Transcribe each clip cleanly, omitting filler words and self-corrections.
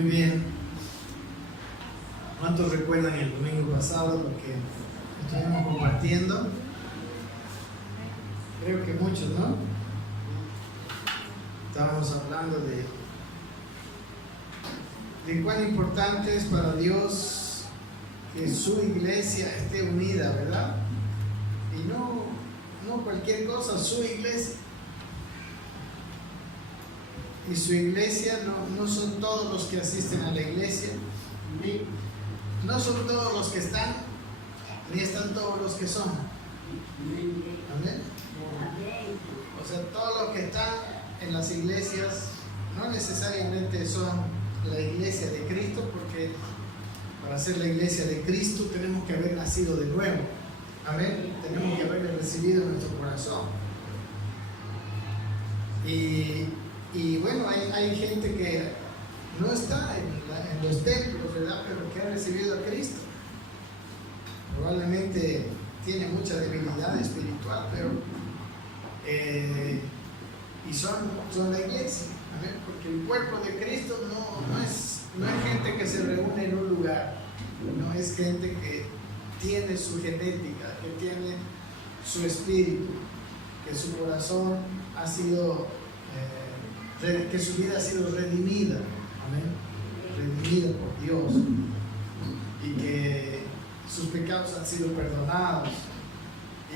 Muy bien. ¿Cuántos recuerdan el domingo pasado lo que estuvimos compartiendo? Creo que muchos, ¿no? Estábamos hablando de cuán importante es para Dios que su iglesia esté unida, ¿verdad? Y no cualquier cosa, su iglesia. Y su iglesia no son todos los que asisten a la iglesia, no son todos los que están, ni están todos los que son. Amén. O sea, todos los que están en las iglesias no necesariamente son la iglesia de Cristo, porque para ser la iglesia de Cristo tenemos que haber nacido de nuevo. Amén. Tenemos que haberle recibido en nuestro corazón. Y bueno, hay gente que no está en los templos, ¿verdad? Pero que ha recibido a Cristo. Probablemente tiene mucha debilidad espiritual, pero y son la iglesia. ¿Amén? Porque el cuerpo de Cristo no es gente que se reúne en un lugar, no es gente que tiene su genética, que tiene su espíritu, que su corazón ha sido que su vida ha sido redimida, amén, redimida por Dios, y que sus pecados han sido perdonados,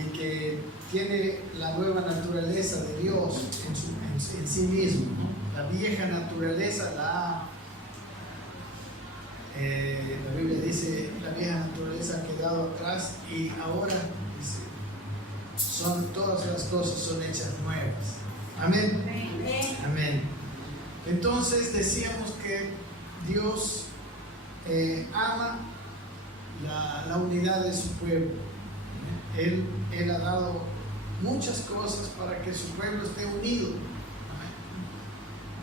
y que tiene la nueva naturaleza de Dios en sí mismo, ¿no? La vieja naturaleza la Biblia dice, la vieja naturaleza ha quedado atrás y ahora dice, todas las cosas son hechas nuevas. Amén. Amén. Entonces decíamos que Dios ama la unidad de su pueblo. Él ha dado muchas cosas para que su pueblo esté unido.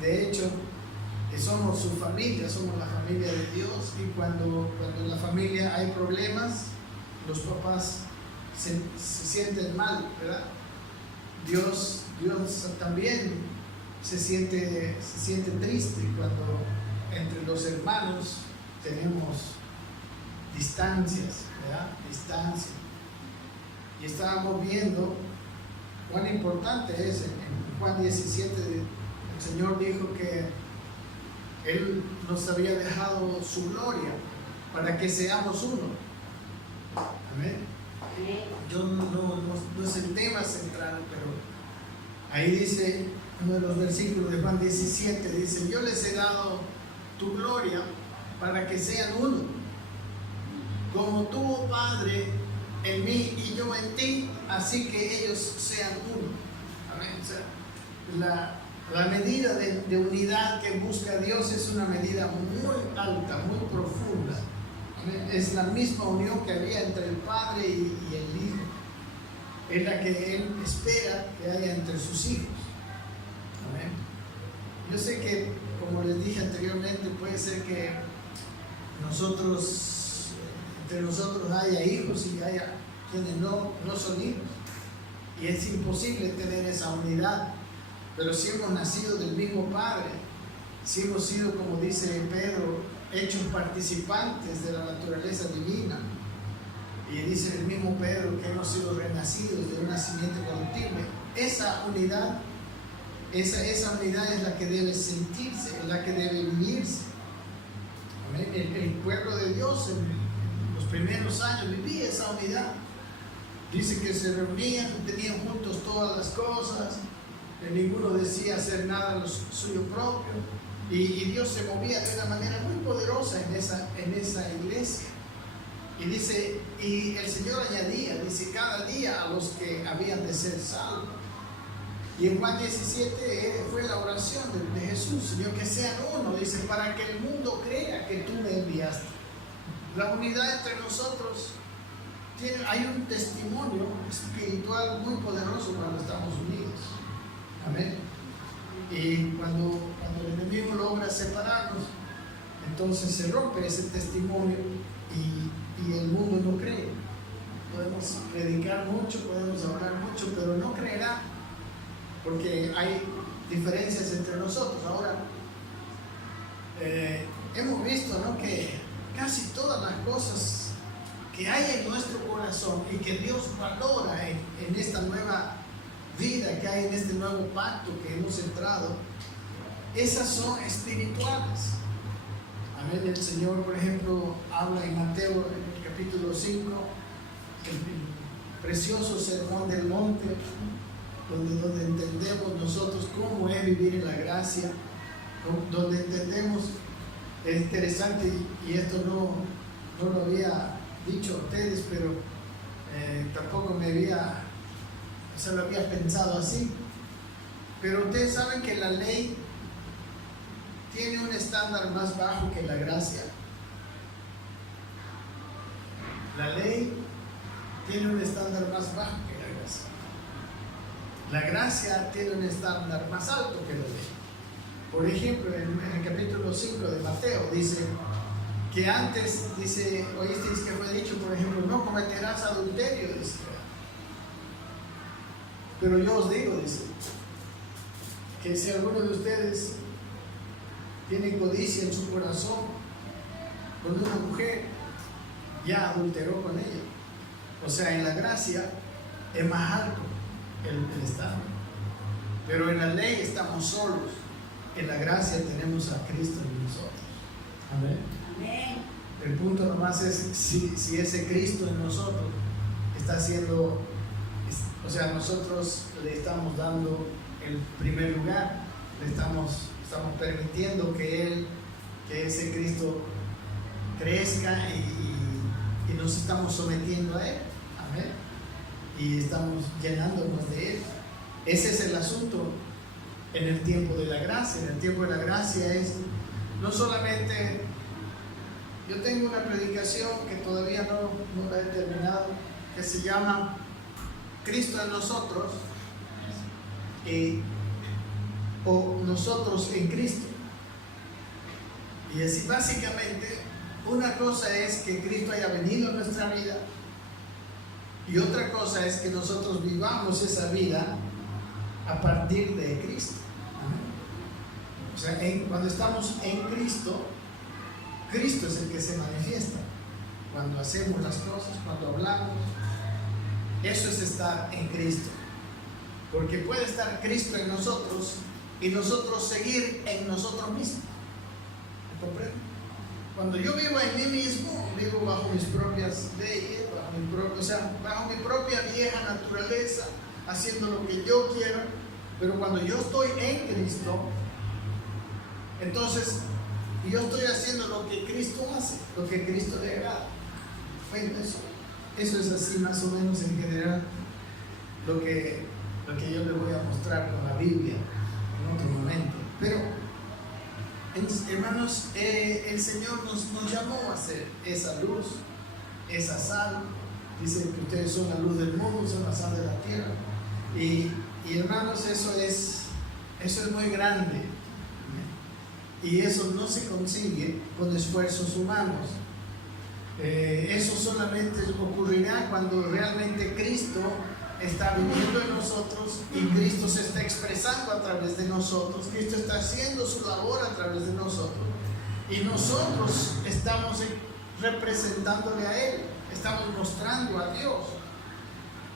De hecho, somos su familia, somos la familia de Dios, y cuando en la familia hay problemas, los papás se sienten mal, ¿verdad? Dios también se siente triste cuando entre los hermanos tenemos distancias, ¿verdad? Distancia. Y estábamos viendo cuán importante es. En Juan 17 el Señor dijo que Él nos había dejado su gloria para que seamos uno. Amén. Yo no es el tema central, pero ahí dice, uno de los versículos de Juan 17, dice, yo les he dado tu gloria para que sean uno, como tú, oh Padre, en mí y yo en ti, así que ellos sean uno. Amén. O sea, la medida de unidad que busca Dios es una medida muy alta, muy profunda. Amén. Es la misma unión que había entre el Padre y el Hijo. Es la que Él espera que haya entre sus hijos. Amén. Yo sé que, como les dije anteriormente, puede ser que entre nosotros haya hijos y haya quienes no son hijos. Y es imposible tener esa unidad. Pero si hemos nacido del mismo Padre, si hemos sido, como dice Pedro, hechos participantes de la naturaleza divina, y dice el mismo Pedro que hemos sido renacidos de un nacimiento corruptible, esa unidad es la que debe sentirse, es la que debe vivirse. El pueblo de Dios en los primeros años vivía esa unidad. Dice que se reunían, tenían juntos todas las cosas, ninguno decía hacer nada lo suyo propio, y Dios se movía de una manera muy poderosa en esa iglesia. Y dice, y el Señor añadía, dice, cada día a los que habían de ser salvos. Y en Juan 17 fue la oración de Jesús, Señor, que sean uno, dice, para que el mundo crea que tú me enviaste. La unidad entre nosotros hay un testimonio espiritual muy poderoso cuando estamos unidos. Amén. Y cuando el enemigo logra separarnos, entonces se rompe ese testimonio y el mundo no cree. Podemos predicar mucho, podemos hablar mucho, pero no creerá, porque hay diferencias entre nosotros. Ahora, hemos visto, ¿no?, que casi todas las cosas que hay en nuestro corazón y que Dios valora en esta nueva vida que hay, en este nuevo pacto que hemos entrado, esas son espirituales. Amén. El Señor, por ejemplo, habla en Mateo, en el capítulo 5, el precioso sermón del monte, donde entendemos nosotros cómo es vivir en la gracia, donde entendemos, es interesante, y esto no lo había dicho a ustedes, pero tampoco lo había pensado así, pero ustedes saben que la ley tiene un estándar más bajo que la gracia. La ley tiene un estándar más bajo que la gracia. La gracia tiene un estándar más alto que la ley. Por ejemplo, en el capítulo 5 de Mateo dice que antes, oísteis que fue dicho, por ejemplo, no cometerás adulterio, dice. Pero yo os digo, dice, que si alguno de ustedes tiene codicia en su corazón con una mujer, ya adulteró con ella. O sea, en la gracia es más alto el estándar. Pero en la ley estamos solos. En la gracia tenemos a Cristo en nosotros. Amén. Amén. El punto nomás es si ese Cristo en nosotros está haciendo, o sea, nosotros le estamos dando el primer lugar, estamos permitiendo que ese Cristo crezca y nos estamos sometiendo a Él. Amén. Y estamos llenándonos de Él. Ese es el asunto en el tiempo de la gracia. En el tiempo de la gracia es no solamente, yo tengo una predicación que todavía no la he terminado, que se llama Cristo en nosotros, o nosotros en Cristo. Y así básicamente, una cosa es que Cristo haya venido a nuestra vida, y otra cosa es que nosotros vivamos esa vida a partir de Cristo. O sea, cuando estamos en Cristo, Cristo es el que se manifiesta. Cuando hacemos las cosas, cuando hablamos, eso es estar en Cristo. Porque puede estar Cristo en nosotros y nosotros seguir en nosotros mismos. ¿Me comprende? Cuando yo vivo en mí mismo, vivo bajo mis propias leyes, bajo mi propia vieja naturaleza, haciendo lo que yo quiero. Pero cuando yo estoy en Cristo, entonces yo estoy haciendo lo que Cristo hace, lo que Cristo le agrada. Bueno, eso es así más o menos en general lo que yo le voy a mostrar con la Biblia en otro momento. Pero, hermanos, el Señor nos llamó a ser esa luz, esa sal. Dice que ustedes son la luz del mundo, son la sal de la tierra. Y hermanos, eso es muy grande. Y eso no se consigue con esfuerzos humanos. Eso solamente ocurrirá cuando realmente Cristo está viviendo en nosotros y Cristo se está expresando a través de nosotros. Cristo está haciendo su labor a través de nosotros. Y nosotros estamos representándole a Él. Estamos mostrando a Dios.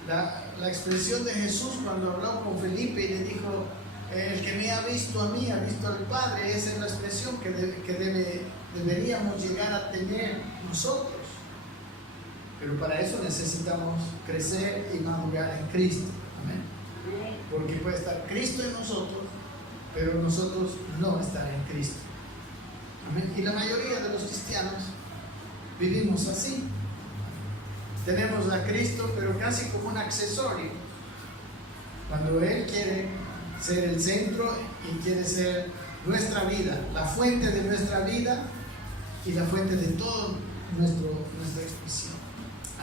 La expresión de Jesús cuando habló con Felipe y le dijo: el que me ha visto a mí, ha visto al Padre. Esa es la expresión que deberíamos llegar a tener nosotros. Pero para eso necesitamos crecer y madurar en Cristo. Amén. Porque puede estar Cristo en nosotros, pero nosotros no estar en Cristo. Amén. Y la mayoría de los cristianos vivimos así. Tenemos a Cristo, pero casi como un accesorio. Cuando Él quiere ser el centro y quiere ser nuestra vida, la fuente de nuestra vida y la fuente de toda nuestra expresión.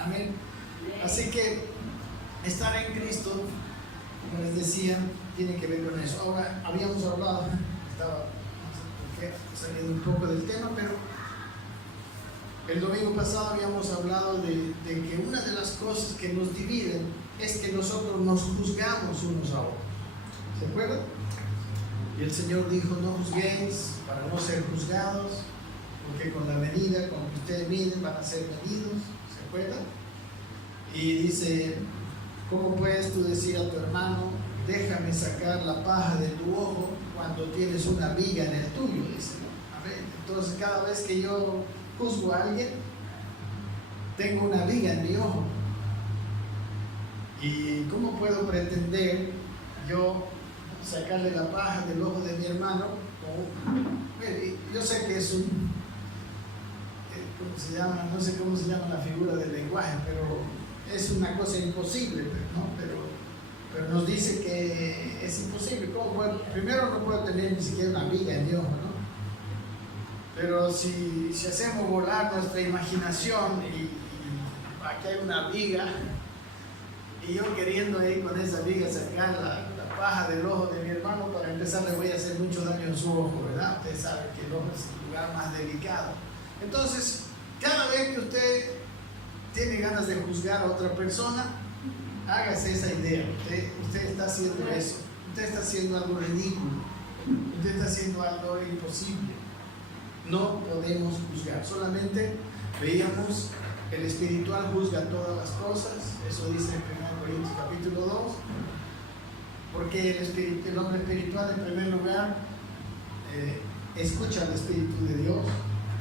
Amén. Así que estar en Cristo, como les decía, tiene que ver con eso. Ahora, habíamos hablado, no sé por qué, saliendo un poco del tema, pero el domingo pasado habíamos hablado de que una de las cosas que nos dividen es que nosotros nos juzgamos unos a otros. ¿Se acuerdan? Y el Señor dijo: no juzguéis para no ser juzgados. porque con la medida con que ustedes miden van a ser medidos, ¿se acuerdan? Y dice, ¿cómo puedes tú decir a tu hermano, déjame sacar la paja de tu ojo cuando tienes una viga en el tuyo? Dice, ¿no? A ver, entonces cada vez que yo juzgo a alguien, tengo una viga en mi ojo. ¿Y cómo puedo pretender yo sacarle la paja del ojo de mi hermano? Yo sé que es un, ¿cómo se llama? No sé cómo se llama la figura del lenguaje, pero es una cosa imposible, ¿no? Pero nos dice que es imposible. ¿Cómo puedo? Primero no puedo tener ni siquiera una viga en mi ojo, ¿no? Pero si hacemos volar nuestra imaginación y aquí hay una viga, y yo queriendo ahí con esa viga sacar la paja del ojo de mi hermano, para empezar le voy a hacer mucho daño en su ojo, ¿verdad? Ustedes saben que el ojo es el lugar más delicado. Entonces, cada vez que usted tiene ganas de juzgar a otra persona, hágase esa idea. Usted está haciendo eso. Usted está haciendo algo ridículo. Usted está haciendo algo imposible. No podemos juzgar. Solamente veíamos el espiritual juzga todas las cosas. Eso dice en 1 Corintios capítulo 2. Porque el hombre espiritual, en primer lugar, escucha al Espíritu de Dios.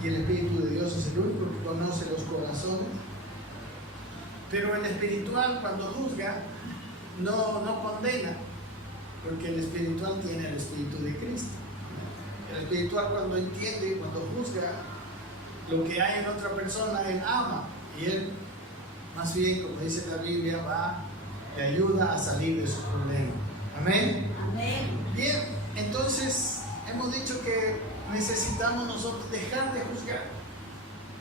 Y el Espíritu de Dios es el único que conoce los corazones. Pero el espiritual, cuando juzga, no condena, porque el espiritual tiene el Espíritu de Cristo. El espiritual, cuando entiende, cuando juzga lo que hay en otra persona, él ama, y él, más bien, como dice la Biblia, va y ayuda a salir de su problema. Amén. Amén. Bien, entonces hemos dicho que necesitamos nosotros dejar de juzgar.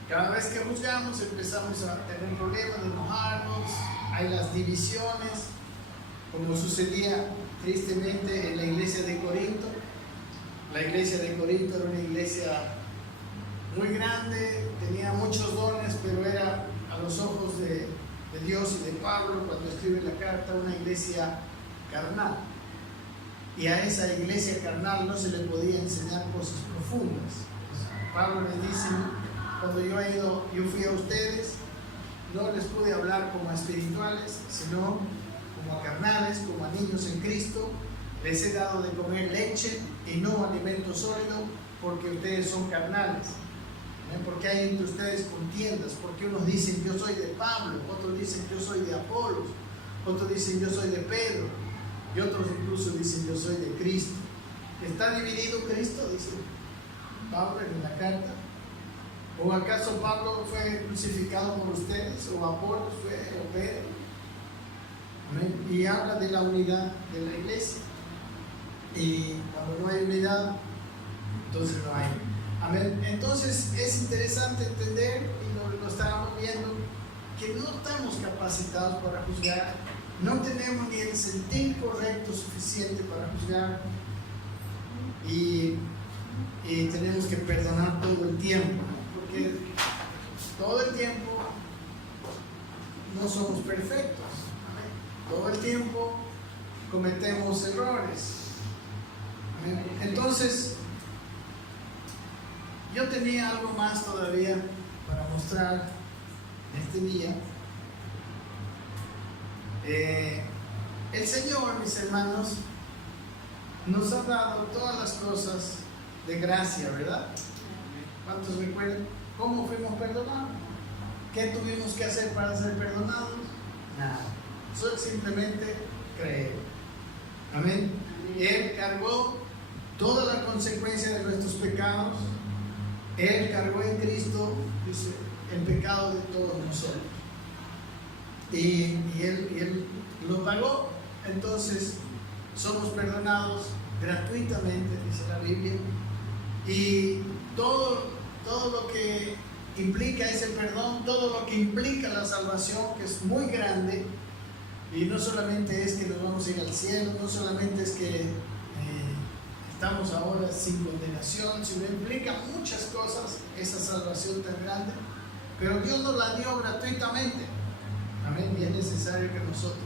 Cada vez que juzgamos empezamos a tener problemas, de enojarnos, hay las divisiones, como sucedía tristemente en la iglesia de Corinto. La iglesia de Corinto era una iglesia muy grande, tenía muchos dones, pero era a los ojos de Dios y de Pablo, cuando escribe la carta, una iglesia carnal. Y a esa iglesia carnal no se le podía enseñar cosas profundas. Pablo les dice, cuando yo fui a ustedes, no les pude hablar como a espirituales, sino como a carnales, como a niños en Cristo. Les he dado de comer leche y no alimento sólido, porque ustedes son carnales. Porque hay entre ustedes contiendas, porque unos dicen yo soy de Pablo, otros dicen yo soy de Apolos, otros dicen yo soy de Pedro, y otros incluso dicen yo soy de Cristo. ¿Está dividido Cristo? Dice Pablo en la carta. ¿O acaso Pablo fue crucificado por ustedes? ¿O Apolos fue? ¿O Pedro? ¿Amén? Y habla de la unidad de la iglesia. Y cuando no hay unidad, entonces no hay. Amén. Entonces es interesante entender, y lo estábamos viendo, que no estamos capacitados para juzgar, no tenemos ni el sentir correcto suficiente para juzgar, y tenemos que perdonar todo el tiempo, porque todo el tiempo no somos perfectos. Amén. Todo el tiempo cometemos errores. Amén. Entonces, yo tenía algo más todavía para mostrar este día. El Señor, mis hermanos, nos ha dado todas las cosas de gracia, ¿verdad? ¿Cuántos recuerdan cómo fuimos perdonados? ¿Qué tuvimos que hacer para ser perdonados? Nada. Solo simplemente creer. Amén. Él cargó toda la consecuencia de nuestros pecados. Él cargó en Cristo, dice, el pecado de todos nosotros. Y él lo pagó. Entonces somos perdonados gratuitamente, dice la Biblia. Y todo lo que implica ese perdón, todo lo que implica la salvación, que es muy grande. Y no solamente es que nos vamos a ir al cielo, no solamente es que estamos ahora sin condenación, sino implica muchas cosas esa salvación tan grande, pero Dios nos la dio gratuitamente. Amén. Y es necesario que nosotros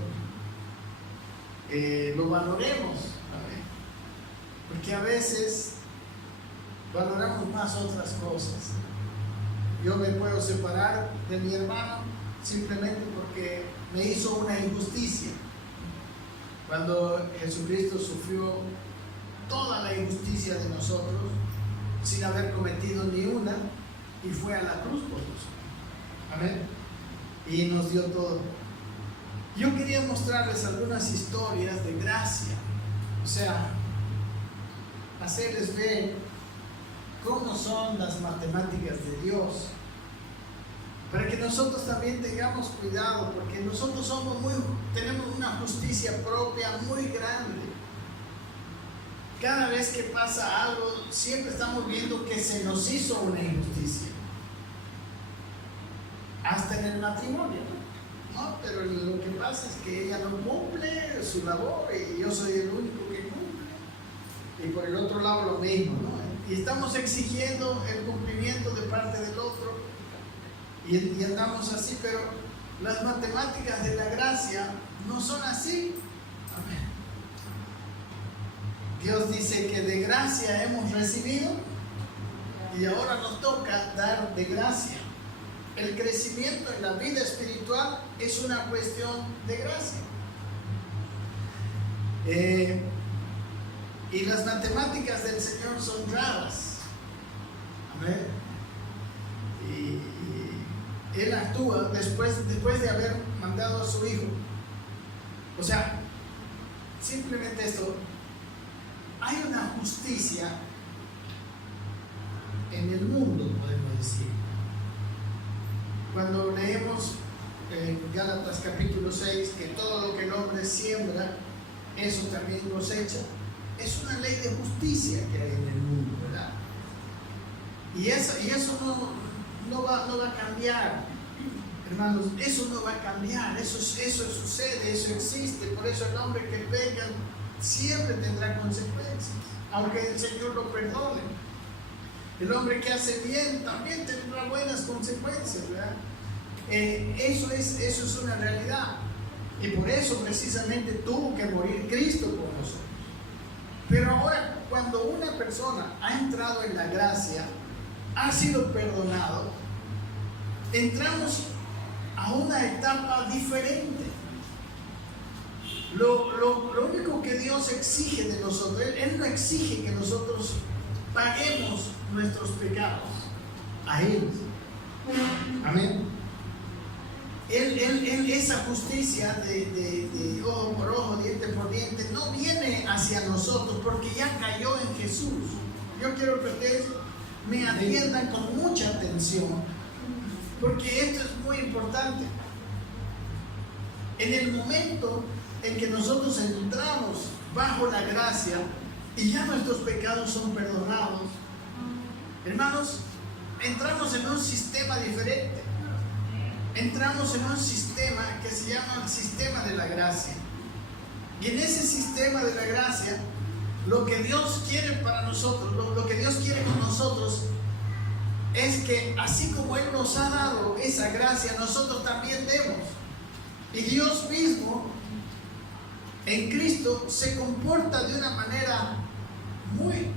lo valoremos. Amén. Porque a veces valoramos más otras cosas. Yo me puedo separar de mi hermano simplemente porque me hizo una injusticia. Cuando Jesucristo sufrió toda la injusticia de nosotros sin haber cometido ni una, y fue a la cruz por nosotros. Amén. Y nos dio todo. Yo quería mostrarles algunas historias de gracia, o sea, hacerles ver cómo son las matemáticas de Dios, para que nosotros también tengamos cuidado, porque nosotros tenemos una justicia propia muy grande. Cada vez que pasa algo, siempre estamos viendo que se nos hizo una injusticia. Hasta en el matrimonio, ¿no? Pero lo que pasa es que ella no cumple su labor y yo soy el único que cumple. Y por el otro lado lo mismo, ¿no? Y estamos exigiendo el cumplimiento de parte del otro y andamos así, pero las matemáticas de la gracia no son así. Amén. Dios dice que de gracia hemos recibido y ahora nos toca dar de gracia. El crecimiento en la vida espiritual es una cuestión de gracia. Y las matemáticas del Señor son raras. Amén. Y Él actúa después de haber mandado a su Hijo. O sea, simplemente esto. Hay una justicia en el mundo, podemos decir. Cuando leemos en Gálatas capítulo 6 que todo lo que el hombre siembra, eso también cosecha, es una ley de justicia que hay en el mundo, ¿verdad? Y eso no va a cambiar, hermanos, eso no va a cambiar, eso sucede, eso existe. Por eso el hombre que peca siempre tendrá consecuencias, aunque el Señor lo perdone. El hombre que hace bien también tendrá buenas consecuencias, ¿verdad? Eso es una realidad. Y por eso precisamente tuvo que morir Cristo por nosotros. Pero ahora, cuando una persona ha entrado en la gracia, ha sido perdonado, entramos a una etapa diferente. Lo único que Dios exige de nosotros, Él no exige que nosotros paguemos nuestros pecados a Él. Amén. Esa justicia de ojo por ojo, diente por diente, no viene hacia nosotros porque ya cayó en Jesús. Yo quiero que ustedes me atiendan con mucha atención, porque esto es muy importante. En el momento en que nosotros entramos bajo la gracia y ya nuestros pecados son perdonados, hermanos, entramos en un sistema diferente. Entramos en un sistema que se llama el sistema de la gracia. Y en ese sistema de la gracia, lo que Dios quiere para nosotros, lo que Dios quiere con nosotros, es que así como Él nos ha dado esa gracia, nosotros también demos. Y Dios mismo, en Cristo, se comporta de una manera muy,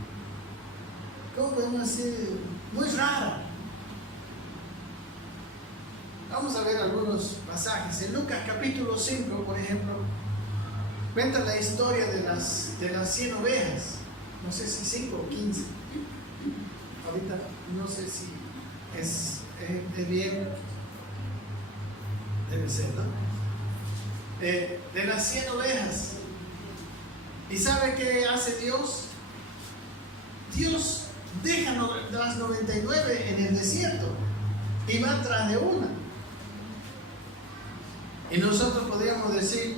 ¿cómo podemos decir? Muy rara. Vamos a ver algunos pasajes. En Lucas capítulo 5, por ejemplo, cuenta la historia de las 100 ovejas. No sé si 5 o 15. Ahorita no sé si es bien. Debe ser, ¿no? De las 100 ovejas. ¿Y sabe qué hace Dios? Dios deja las 99 en el desierto y va atrás de una. Y nosotros podríamos decir,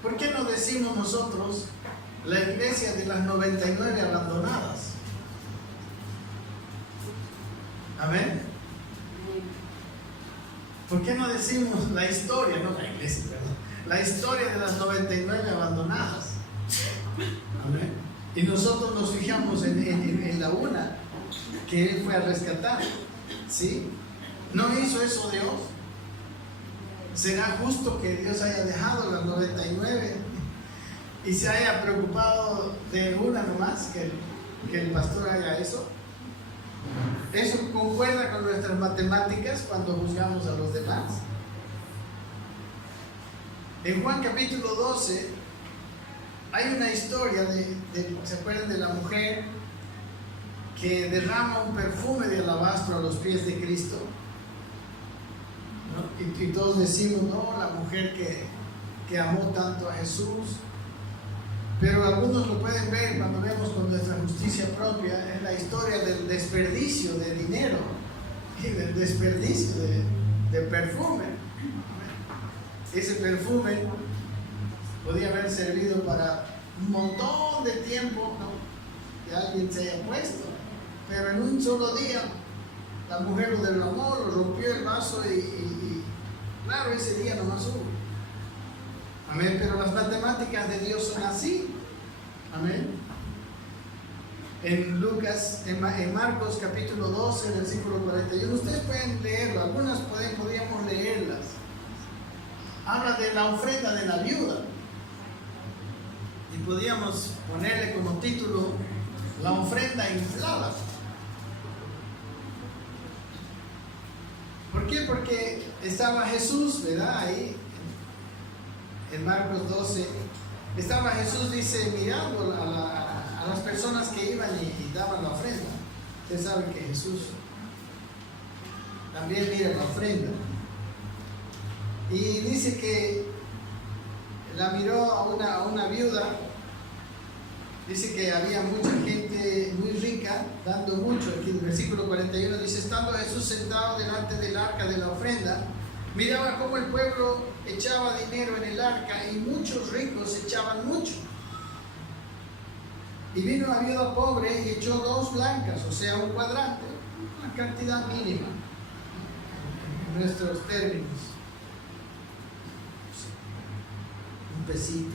¿por qué no decimos nosotros la iglesia de las 99 abandonadas? Amén. ¿Por qué no decimos la historia, no la iglesia, perdón, la historia de las 99 abandonadas? Amén. Y nosotros nos fijamos en la una que Él fue a rescatar. ¿Sí? ¿No hizo eso Dios? ¿Será justo que Dios haya dejado las 99 y se haya preocupado de una nomás? que el pastor haga eso? ¿Eso concuerda con nuestras matemáticas cuando juzgamos a los demás? En Juan capítulo 12 hay una historia ¿se acuerdan de la mujer que derrama un perfume de alabastro a los pies de Cristo? ¿No? Y todos decimos, no, la mujer que amó tanto a Jesús. Pero algunos lo pueden ver cuando vemos con nuestra justicia propia, es la historia del desperdicio de dinero y del desperdicio de perfume. Ese perfume podía haber servido para un montón de tiempo, ¿no?, que alguien se haya puesto, pero en un solo día la mujer lo derramó, lo rompió el vaso y claro, ese día nomás hubo. Amén. Pero las matemáticas de Dios son así. Amén. En Marcos capítulo 12, versículo 41, ustedes pueden leerlo, algunas podríamos leerlas. Habla de la ofrenda de la viuda. Y podríamos ponerle como título la ofrenda inflada. ¿Por qué? Porque estaba Jesús, ¿verdad? Ahí en Marcos 12, estaba Jesús, dice, mirando a las personas que iban y daban la ofrenda. Ustedes saben que Jesús también mira la ofrenda. Y dice que la miró a una viuda. Dice que había mucha gente muy rica dando mucho. Aquí en el versículo 41 dice, estando Jesús sentado delante del arca de la ofrenda, miraba cómo el pueblo echaba dinero en el arca y muchos ricos echaban mucho. Y vino la viuda pobre y echó 2 blancas, o sea, un cuadrante, una cantidad mínima en nuestros términos, un pesito.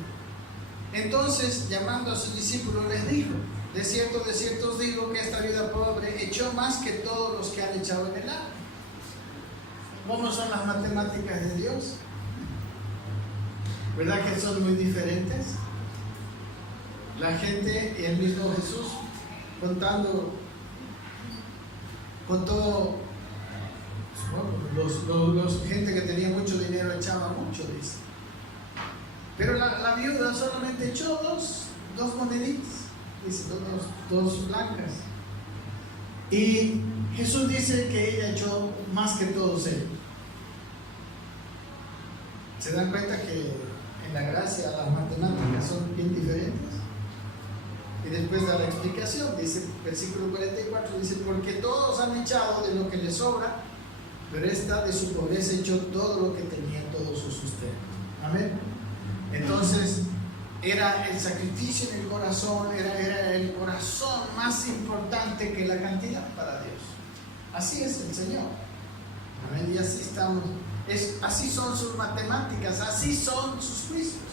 Entonces, llamando a sus discípulos, les dijo, de cierto os digo que esta viuda pobre echó más que todos los que han echado en el arca. ¿Cómo son las matemáticas de Dios? ¿Verdad que son muy diferentes? La gente y el mismo Jesús contó los gente que tenía mucho dinero echaba mucho, dice. Pero la viuda solamente echó dos moneditas, dice, dos blancas. Y Jesús dice que ella echó más que todos ellos. ¿Se dan cuenta que en la gracia las matemáticas son bien diferentes? Y después da la explicación, dice, versículo 44, dice, porque todos han echado de lo que les sobra, pero esta de su pobreza echó todo lo que tenía, todo su sustento. Amén. Entonces, era el sacrificio en el corazón, era el corazón más importante que la cantidad para Dios. Así es el Señor. Amén. Y así estamos. Así son sus matemáticas, así son sus juicios.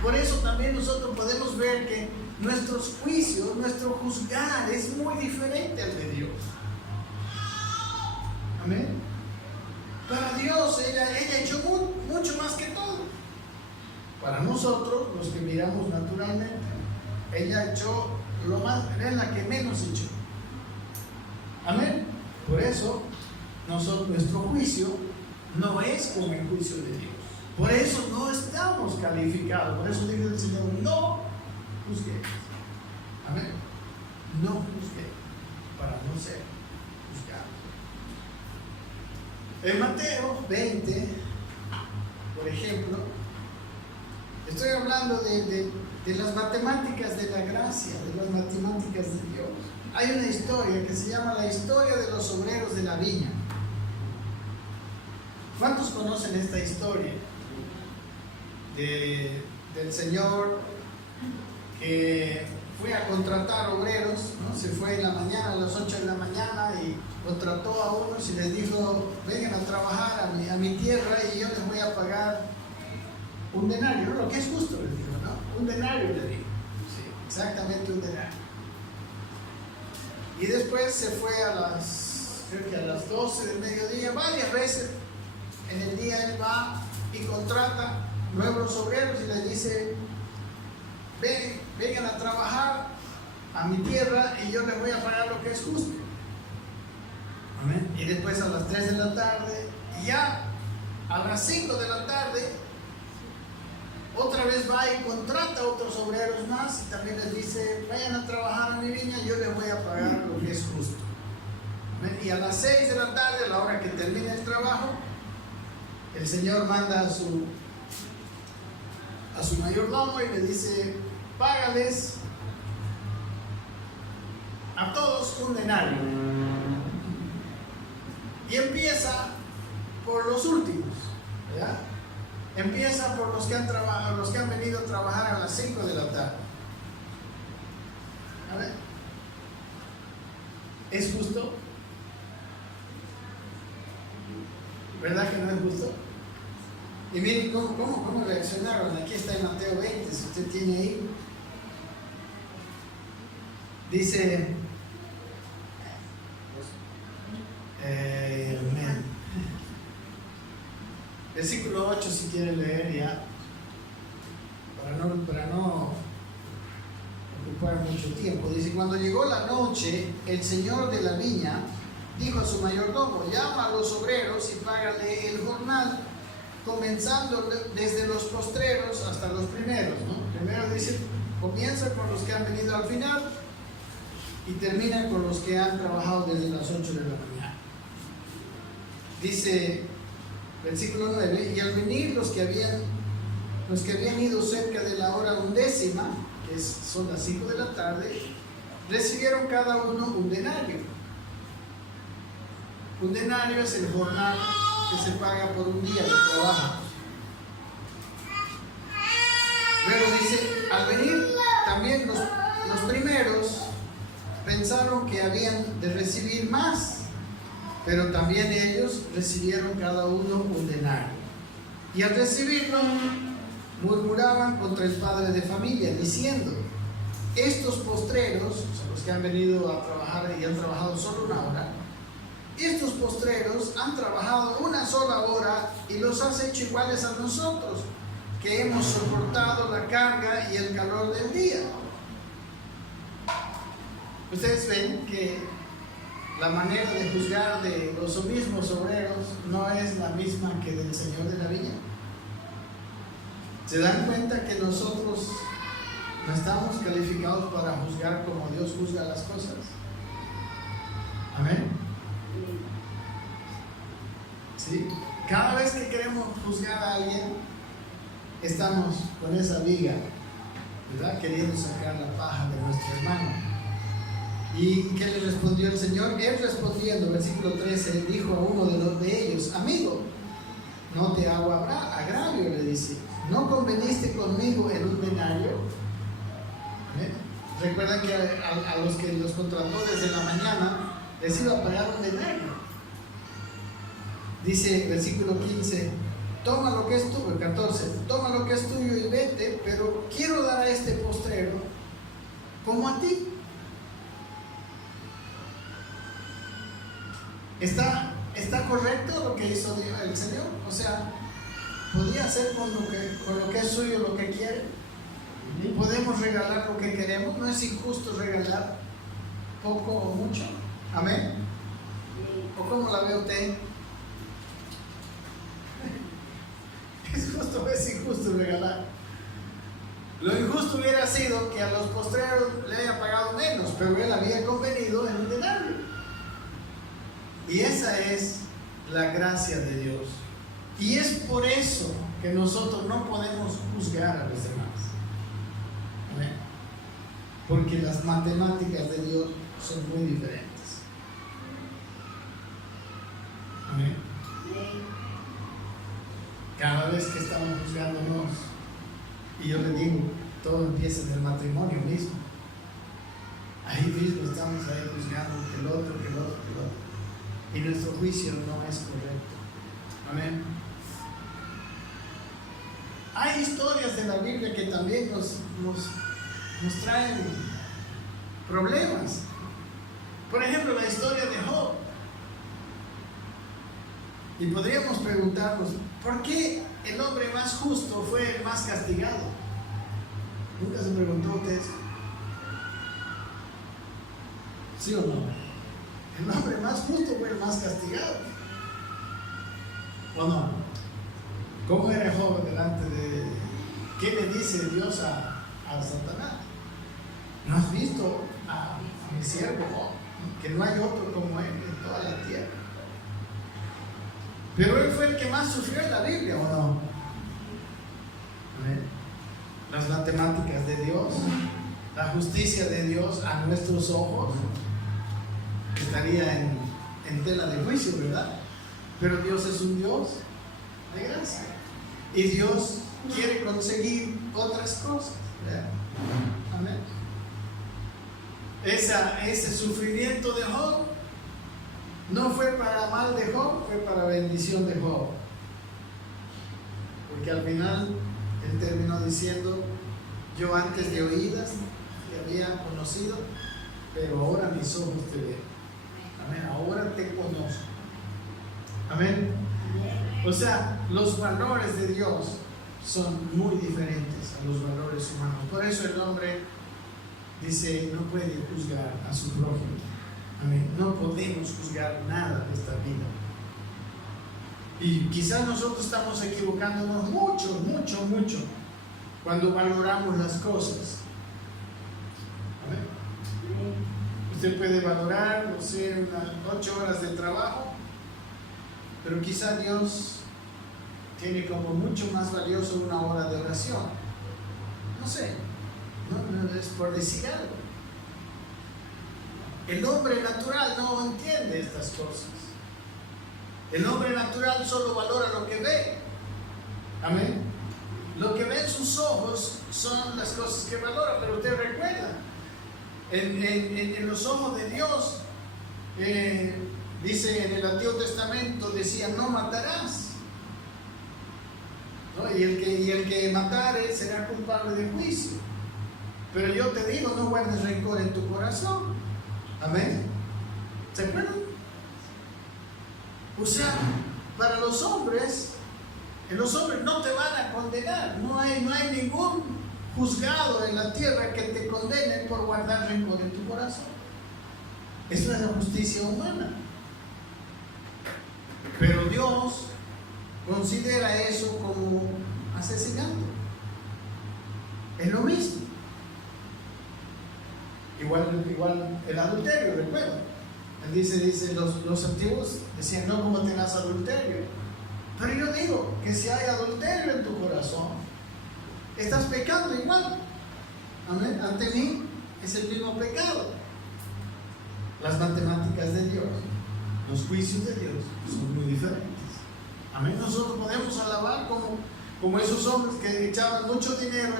Por eso también nosotros podemos ver que nuestros juicios, nuestro juzgar es muy diferente al de Dios. Amén. Para Dios, ella echó mucho más que todo. Para nosotros, los que miramos naturalmente, ella echó lo más, era la que menos echó. Amén. Por eso, nuestro juicio no es como el juicio de Dios. Por eso no estamos calificados. Por eso dice el Señor, no juzguéis. Amén. No juzguéis, para no ser juzgados. En Mateo 20, por ejemplo, estoy hablando de las matemáticas de la gracia, de las matemáticas de Dios. Hay una historia que se llama la historia de los obreros de la viña. ¿Cuántos conocen esta historia? Del Señor que fue a contratar obreros, ¿no? Se fue en la mañana, a las 8 de la mañana, y contrató a unos y les dijo, vengan a trabajar a mi tierra y yo les voy a pagar un denario, ¿no? Lo que es justo, les dijo, ¿no? Un denario, le dijo. Sí, exactamente un denario. Y después se fue creo que a las 12 del mediodía, varias veces en el día él va y contrata nuevos obreros y les dice, vengan a trabajar a mi tierra y yo les voy a pagar lo que es justo. Amén. Y después a las 3 de la tarde, y ya a las 5 de la tarde, otra vez va y contrata a otros obreros más y también les dice, vayan a trabajar a mi viña, yo les voy a pagar lo que es justo. Amén. Y a las 6 de la tarde, a la hora que termine el trabajo, el Señor manda a su mayordomo y le dice, págales a todos un denario. Y empieza por los últimos, ¿verdad? Empieza por los que han trabajado, los que han venido a trabajar a las 5 de la tarde. A ver, ¿es justo? ¿Verdad que no es justo? Y miren cómo reaccionaron. Aquí está en Mateo 20, si usted tiene ahí. Dice, versículo 8, si quiere leer ya, para no ocupar mucho tiempo. Dice, cuando llegó la noche, el señor de la viña dijo a su mayordomo, llama a los obreros y págale el jornal, comenzando desde los postreros hasta los primeros, ¿no? Primero dice, comienza con los que han venido al final y termina con los que han trabajado desde las 8 de la mañana. Dice, versículo 9, y al venir los que habían ido cerca de la hora 11, que son las 5 de la tarde, recibieron cada uno un denario. Un denario es el jornal que se paga por un día de trabajo. Luego dice, al venir también los primeros pensaron que habían de recibir más, pero también ellos recibieron cada uno un denario. Y al recibirlo, murmuraban contra el padre de familia, diciendo, estos postreros, o sea, los que han venido a trabajar y han trabajado solo una hora, estos postreros han trabajado una sola hora y los has hecho iguales a nosotros, que hemos soportado la carga y el calor del día. Ustedes ven que la manera de juzgar de los mismos obreros no es la misma que del Señor de la viña. ¿Se dan cuenta que nosotros no estamos calificados para juzgar como Dios juzga las cosas? Amén. ¿Sí? Cada vez que queremos juzgar a alguien, estamos con esa viga, ¿verdad? Queriendo sacar la paja de nuestro hermano. ¿Y qué le respondió el Señor? Él respondiendo, versículo 13, dijo a uno de ellos, amigo, no te hago agravio, le dice, ¿no conveniste conmigo en un denario? Recuerdan que a los que los contrató desde la mañana les iba a pagar un denario. Dice, versículo 15, toma lo que es tuyo, 14, toma lo que es tuyo y vete, pero quiero dar a este postrero como a ti. ¿Está correcto lo que hizo el Señor? O sea, ¿podía hacer con lo que es suyo lo que quiere? ¿Podemos regalar lo que queremos? ¿No es injusto regalar poco o mucho? ¿Amén? ¿O cómo la ve usted? ¿Es justo o es injusto regalar? Lo injusto hubiera sido que a los postreros le haya pagado menos, pero él había convenido en un denario. Y esa es la gracia de Dios. Y es por eso que nosotros no podemos juzgar a los demás. ¿Amén? Porque las matemáticas de Dios son muy diferentes. ¿Amén? Cada vez que estamos juzgándonos, y yo le digo, todo empieza en el matrimonio mismo. Ahí mismo estamos ahí juzgando que el otro. Y nuestro juicio no es correcto. Amén. Hay historias de la Biblia que también nos traen problemas. Por ejemplo, la historia de Job. Y podríamos preguntarnos, ¿por qué el hombre más justo fue el más castigado? ¿Nunca se preguntó usted eso? ¿Sí o no? El hombre más justo fue el más castigado. ¿O no? ¿Cómo era Job delante de... ¿Qué le dice Dios a Satanás? ¿No has visto a mi siervo Job? Que no hay otro como él en toda la tierra. Pero él fue el que más sufrió en la Biblia, ¿o no? Las matemáticas de Dios, la justicia de Dios a nuestros ojos estaría en tela de juicio, ¿verdad? Pero Dios es un Dios de gracia y Dios quiere conseguir otras cosas, ¿verdad? Amén. Ese sufrimiento de Job no fue para mal de Job, fue para bendición de Job, porque al final él terminó diciendo: yo antes de oídas te había conocido, pero ahora mis ojos te ven. Amén. Ahora te conozco. Amén. O sea, los valores de Dios son muy diferentes a los valores humanos. Por eso el hombre dice: no puede juzgar a su prójimo. Amén. No podemos juzgar nada de esta vida. Y quizás nosotros estamos equivocándonos mucho cuando valoramos las cosas. Amén. Usted puede valorar, no sé, unas 8 horas de trabajo, pero quizá Dios tiene como mucho más valioso 1 hora de oración. No sé, no es por decir algo. El hombre natural no entiende estas cosas. El hombre natural solo valora lo que ve. Amén. Lo que ve en sus ojos son las cosas que valora, pero usted recuerda, en los ojos de Dios, dice en el Antiguo Testamento, decía: no matarás, ¿no? Y el que matare será culpable de juicio. Pero yo te digo: no guardes rencor en tu corazón. Amén. ¿Se acuerdan? O sea, para los hombres no te van a condenar. No hay ningún juzgado en la tierra que te condene por guardar rencor en tu corazón. Eso es la justicia humana. Pero Dios considera eso como asesinato. Es lo mismo. Igual el adulterio, recuerda. Él dice los antiguos decían: no cometerás adulterio. Pero yo digo que si hay adulterio en tu corazón, estás pecando igual. Amén. Ante mí es el mismo pecado. Las matemáticas de Dios, los juicios de Dios son muy diferentes. Amén. Nosotros podemos alabar como esos hombres que echaban mucho dinero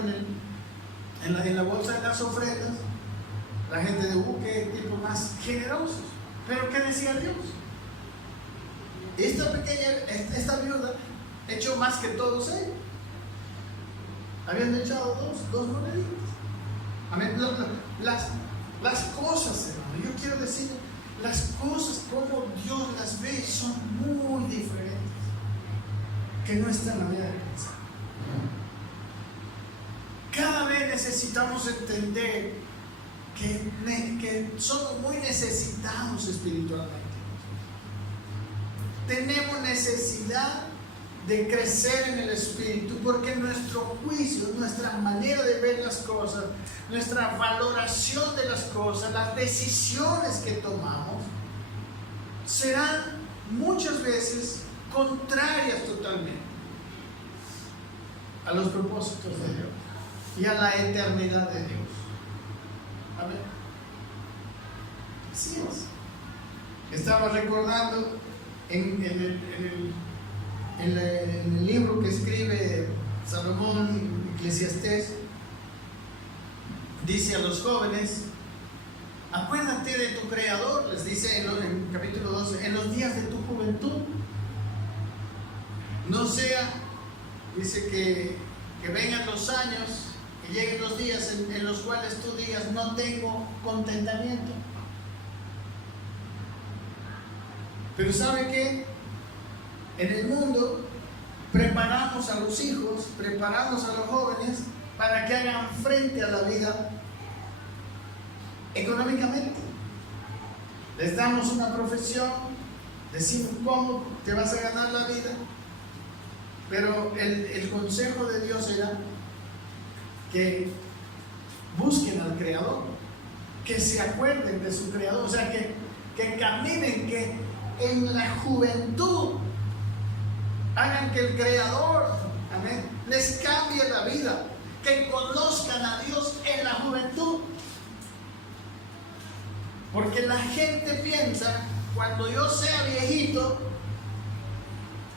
en la bolsa de las ofrendas. La gente de qué tipo más generosos. Pero ¿qué decía Dios? Esta viuda echó más que todos ellos. Habían echado dos moneditas. Amén. Las cosas, hermano, yo quiero decir, las cosas como Dios las ve son muy diferentes, que no están a la vida de pensar. Cada vez necesitamos entender que somos muy necesitados espiritualmente. Tenemos necesidad de crecer en el espíritu, porque nuestro juicio, nuestra manera de ver las cosas, nuestra valoración de las cosas, las decisiones que tomamos serán muchas veces contrarias totalmente a los propósitos de Dios y a la eternidad de Dios. Amén. Así es. Estaba recordando en el libro que escribe Salomón, Eclesiastés, dice a los jóvenes: acuérdate de tu Creador, les dice en capítulo 12, en los días de tu juventud. No sea, dice, que vengan los años, que lleguen los días en los cuales tú digas: no tengo contentamiento. Pero ¿sabe qué? En el mundo preparamos a los hijos, preparamos a los jóvenes para que hagan frente a la vida económicamente. Les damos una profesión, decimos cómo te vas a ganar la vida, pero el consejo de Dios era que busquen al Creador, que se acuerden de su Creador, o sea, que caminen, que en la juventud hagan que el Creador, amén, les cambie la vida, que conozcan a Dios en la juventud. Porque la gente piensa, cuando yo sea viejito,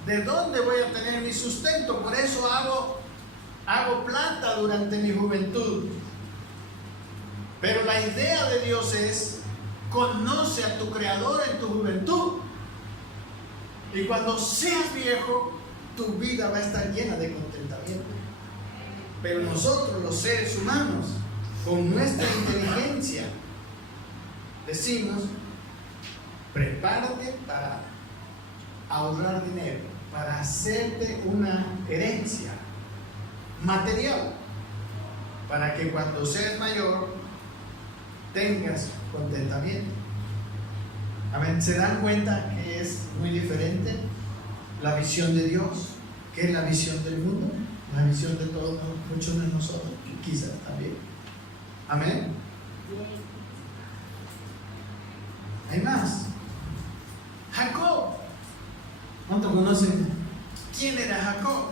¿de dónde voy a tener mi sustento? Por eso hago plata durante mi juventud. Pero la idea de Dios es: conoce a tu Creador en tu juventud. Y cuando seas viejo, tu vida va a estar llena de contentamiento. Pero nosotros, los seres humanos, con nuestra inteligencia, decimos: prepárate para ahorrar dinero, para hacerte una herencia material, para que cuando seas mayor tengas contentamiento. Amén. ¿Se dan cuenta que es muy diferente la visión de Dios que es la visión del mundo? La visión de todos, muchos de nosotros, quizás también. Amén. Hay más. Jacob. ¿Cuántos conocen quién era Jacob?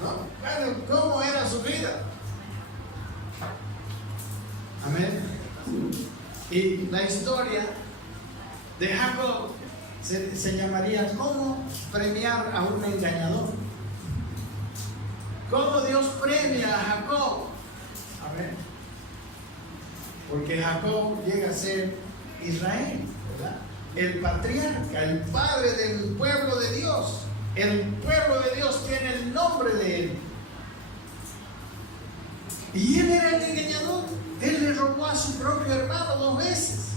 ¿No? Bueno, ¿cómo era su vida? Amén. Y la historia de Jacob se llamaría ¿cómo premiar a un engañador? ¿Cómo Dios premia a Jacob? Amén. Porque Jacob llega a ser Israel, ¿verdad? El patriarca, el padre del pueblo de Dios. El pueblo de Dios tiene el nombre de él. Y él era el engañador. Él le robó a su propio hermano 2 veces.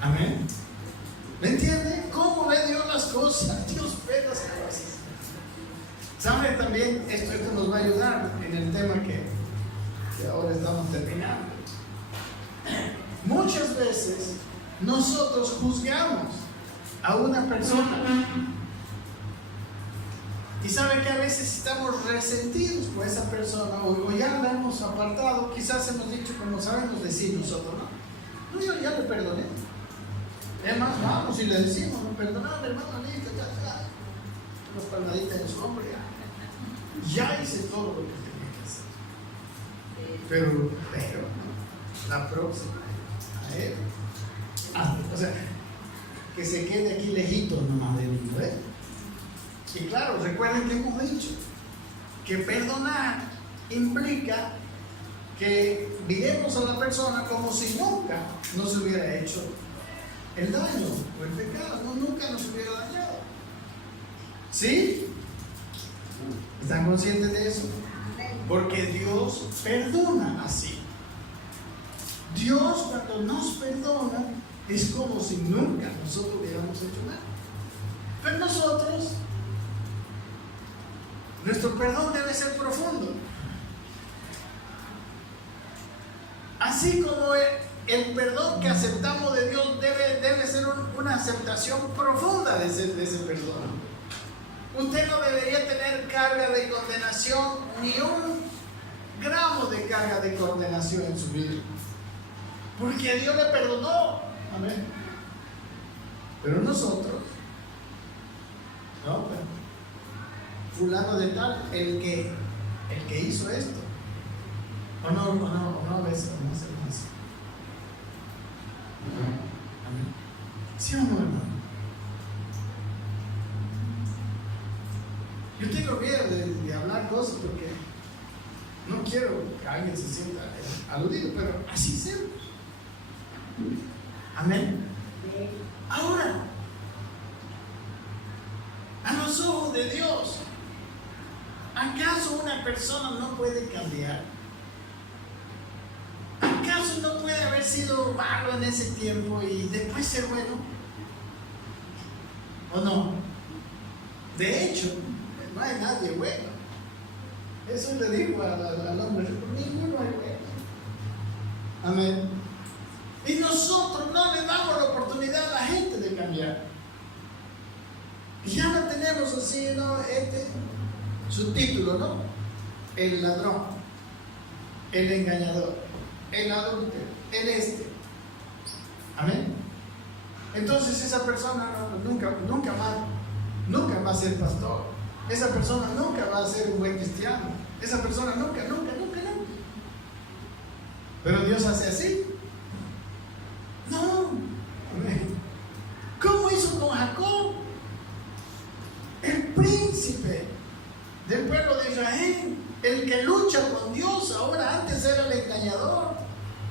Amén. ¿Me entiende? ¿Cómo ve Dios las cosas? Dios ve las cosas. ¿Sabe también? Esto nos va a ayudar en el tema que ahora estamos terminando. Muchas veces nosotros juzgamos a una persona y sabe que a veces estamos resentidos por esa persona o ya la hemos apartado, quizás hemos dicho como sabemos decir nosotros, no, yo ya le perdoné. Es más, vamos y le decimos, me perdonaron, hermano, listo, ya, unas palmaditas en su hombro, ya hice todo lo que tenía que hacer. Pero la próxima, a él, o sea, que se quede aquí lejito nomás de mí, ¿ves? Y claro, recuerden que hemos dicho que perdonar implica que miremos a la persona como si nunca nos hubiera hecho el daño o el pecado, nunca nos hubiera dañado. ¿Sí? ¿Están conscientes de eso? Porque Dios perdona así. Dios, cuando nos perdona, es como si nunca nosotros hubiéramos hecho nada. Pero nosotros, nuestro perdón debe ser profundo. Así como el perdón que aceptamos de Dios debe ser una aceptación profunda de ese perdón. Usted no debería tener carga de condenación, ni un gramo de carga de condenación en su vida, porque Dios le perdonó. Amén. Pero nosotros, no, fulano de tal, el que hizo esto, o no a veces no hacemos así. Amén. ¿Sí o no, hermano? Yo tengo miedo de hablar cosas porque no quiero que alguien se sienta aludido, pero así hacemos. Amén. Ahora, a los ojos de Dios, ¿acaso una persona no puede cambiar? ¿Acaso no puede haber sido malo en ese tiempo y después ser bueno? ¿O no? De hecho, no hay nadie bueno. Eso le dijo al hombre, ninguno es bueno. Amén. Y nosotros no le damos la oportunidad a la gente de cambiar. Y ya no tenemos así, ¿no? Su título, ¿no? El ladrón, el engañador, el adúltero, el Amén. Entonces esa persona nunca va a ser pastor. Esa persona nunca va a ser un buen cristiano. Esa persona nunca. Pero Dios hace así. No. ¿Cómo hizo con Jacob? El príncipe del pueblo de Israel, el que lucha con Dios. Ahora, antes era el engañador,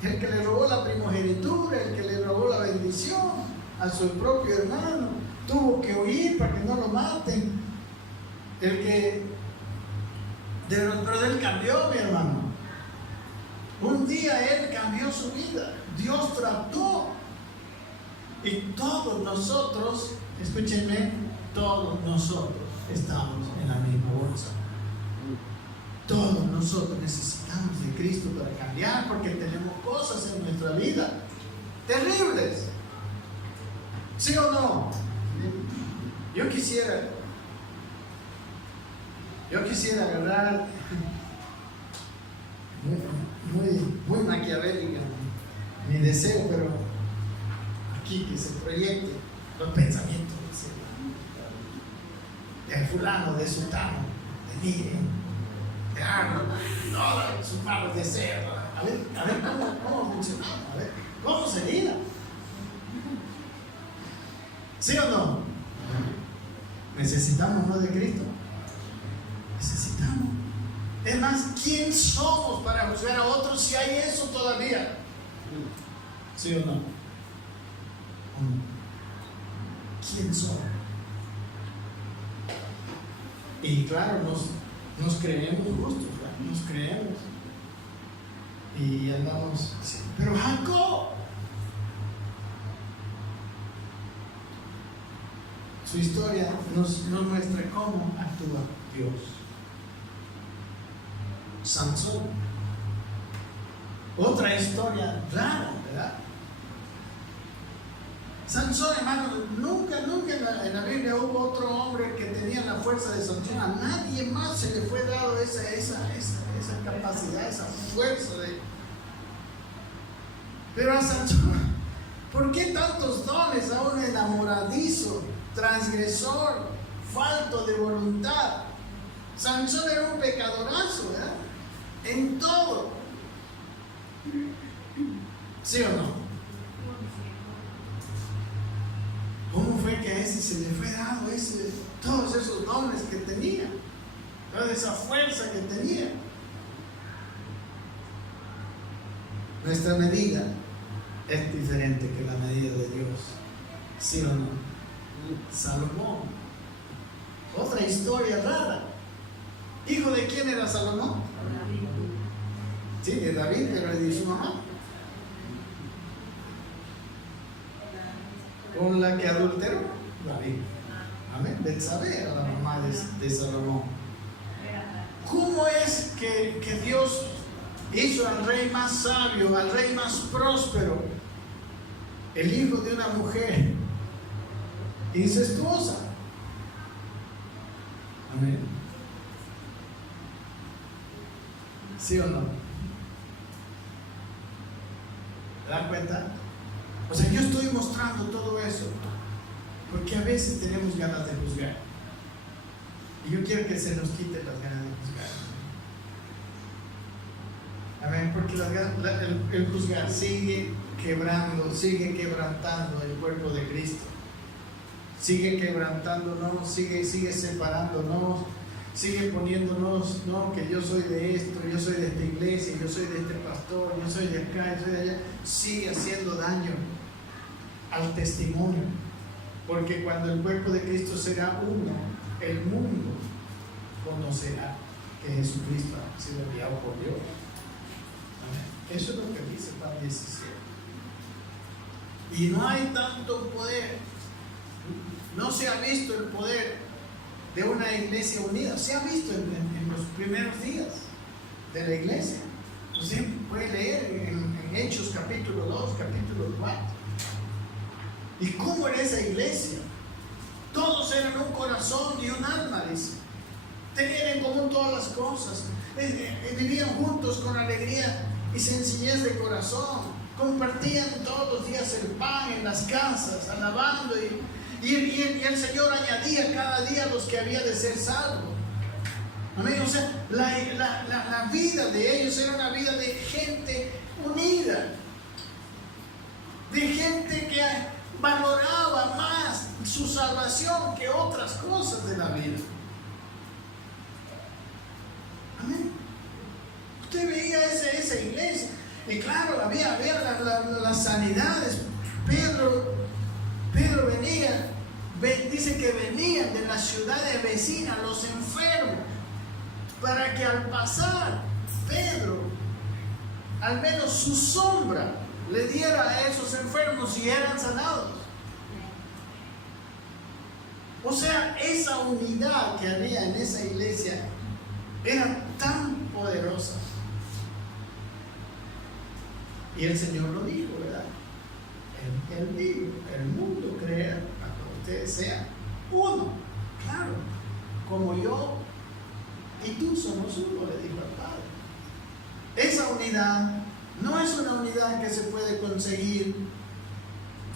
el que le robó la primogenitura, el que le robó la bendición a su propio hermano. Tuvo que huir para que no lo maten. Pero él cambió, mi hermano. Un día él cambió su vida. Dios trató. Y todos nosotros, escúchenme, todos nosotros estamos en la misma bolsa. Todos nosotros necesitamos de Cristo para cambiar, porque tenemos cosas en nuestra vida terribles. ¿Sí o no? Yo quisiera agarrar muy maquiavélica mi deseo, pero aquí que se proyecte los pensamientos de fulano, de sultano, de mí, de Arnold, todos sus malos deseos. A ver cómo funciona, a ver cómo sería. ¿Sí o no? Necesitamos más de Cristo. Necesitamos. Es más, ¿quién somos para juzgar a otros si hay eso todavía? ¿Sí o no? ¿Quién somos? Y claro, nos creemos justos, ¿verdad? Nos creemos. Y andamos así. Pero Jacob, su historia nos muestra cómo actúa Dios. Sansón, otra historia rara, ¿verdad? Sansón, hermano, nunca en la Biblia hubo otro hombre que tenía la fuerza de Sansón. A nadie más se le fue dado esa capacidad, esa fuerza de... Pero a Sansón, ¿por qué tantos dones a un enamoradizo, transgresor, falto de voluntad? Sansón era un pecadorazo, ¿verdad? En todo. ¿Sí o no? ¿Cómo fue que a ese se le fue dado todos esos dones que tenía? Toda esa fuerza que tenía. Nuestra medida es diferente que la medida de Dios. ¿Sí o no? Salomón. Otra historia rara. ¿Hijo de quién era Salomón? Sí, de David, pero de su mamá. ¿Con la que adulteró? David. Amén. Betsabé era la mamá de Salomón. ¿Cómo es que Dios hizo al rey más sabio, al rey más próspero, el hijo de una mujer incestuosa? Amén. ¿Sí o no? ¿Te das cuenta? O sea, yo estoy mostrando todo eso porque a veces tenemos ganas de juzgar. Y yo quiero que se nos quite las ganas de juzgar. Amén. Porque el juzgar sigue quebrando, sigue quebrantando el cuerpo de Cristo. Sigue quebrantándonos, sigue separándonos, sigue poniéndonos, no, que yo soy de esto, yo soy de esta iglesia, yo soy de este pastor, yo soy de acá, yo soy de allá. Sigue haciendo daño al testimonio, porque cuando el cuerpo de Cristo será uno, el mundo conocerá que Jesucristo ha sido enviado por Dios. Amén. Eso es lo que dice Juan 17. Y no hay tanto poder, no se ha visto el poder de una iglesia unida. Se ha visto en los primeros días de la iglesia. Usted puede leer en Hechos capítulo 2, capítulo 4. ¿Y cómo era esa iglesia? Todos eran un corazón y un alma, dice. Tenían en común todas las cosas. Vivían juntos con alegría y sencillez de corazón. Compartían todos los días el pan en las casas, alabando. Y el Señor añadía cada día a los que había de ser salvos. Amén. O sea, la vida de ellos era una vida de gente unida. De gente que valoraba más su salvación que otras cosas de la vida. Amén. Usted veía esa iglesia, y claro, había las sanidades. Pedro venía, dice que venían de las ciudades vecinas los enfermos, para que al pasar Pedro, al menos su sombra le diera a esos enfermos y eran sanados. O sea, esa unidad que había en esa iglesia era tan poderosa. Y el Señor lo dijo, ¿verdad? Él dijo, el mundo crea para que ustedes sean uno. Claro, como yo y tú somos uno, le dijo al Padre. Esa unidad no es una unidad que se puede conseguir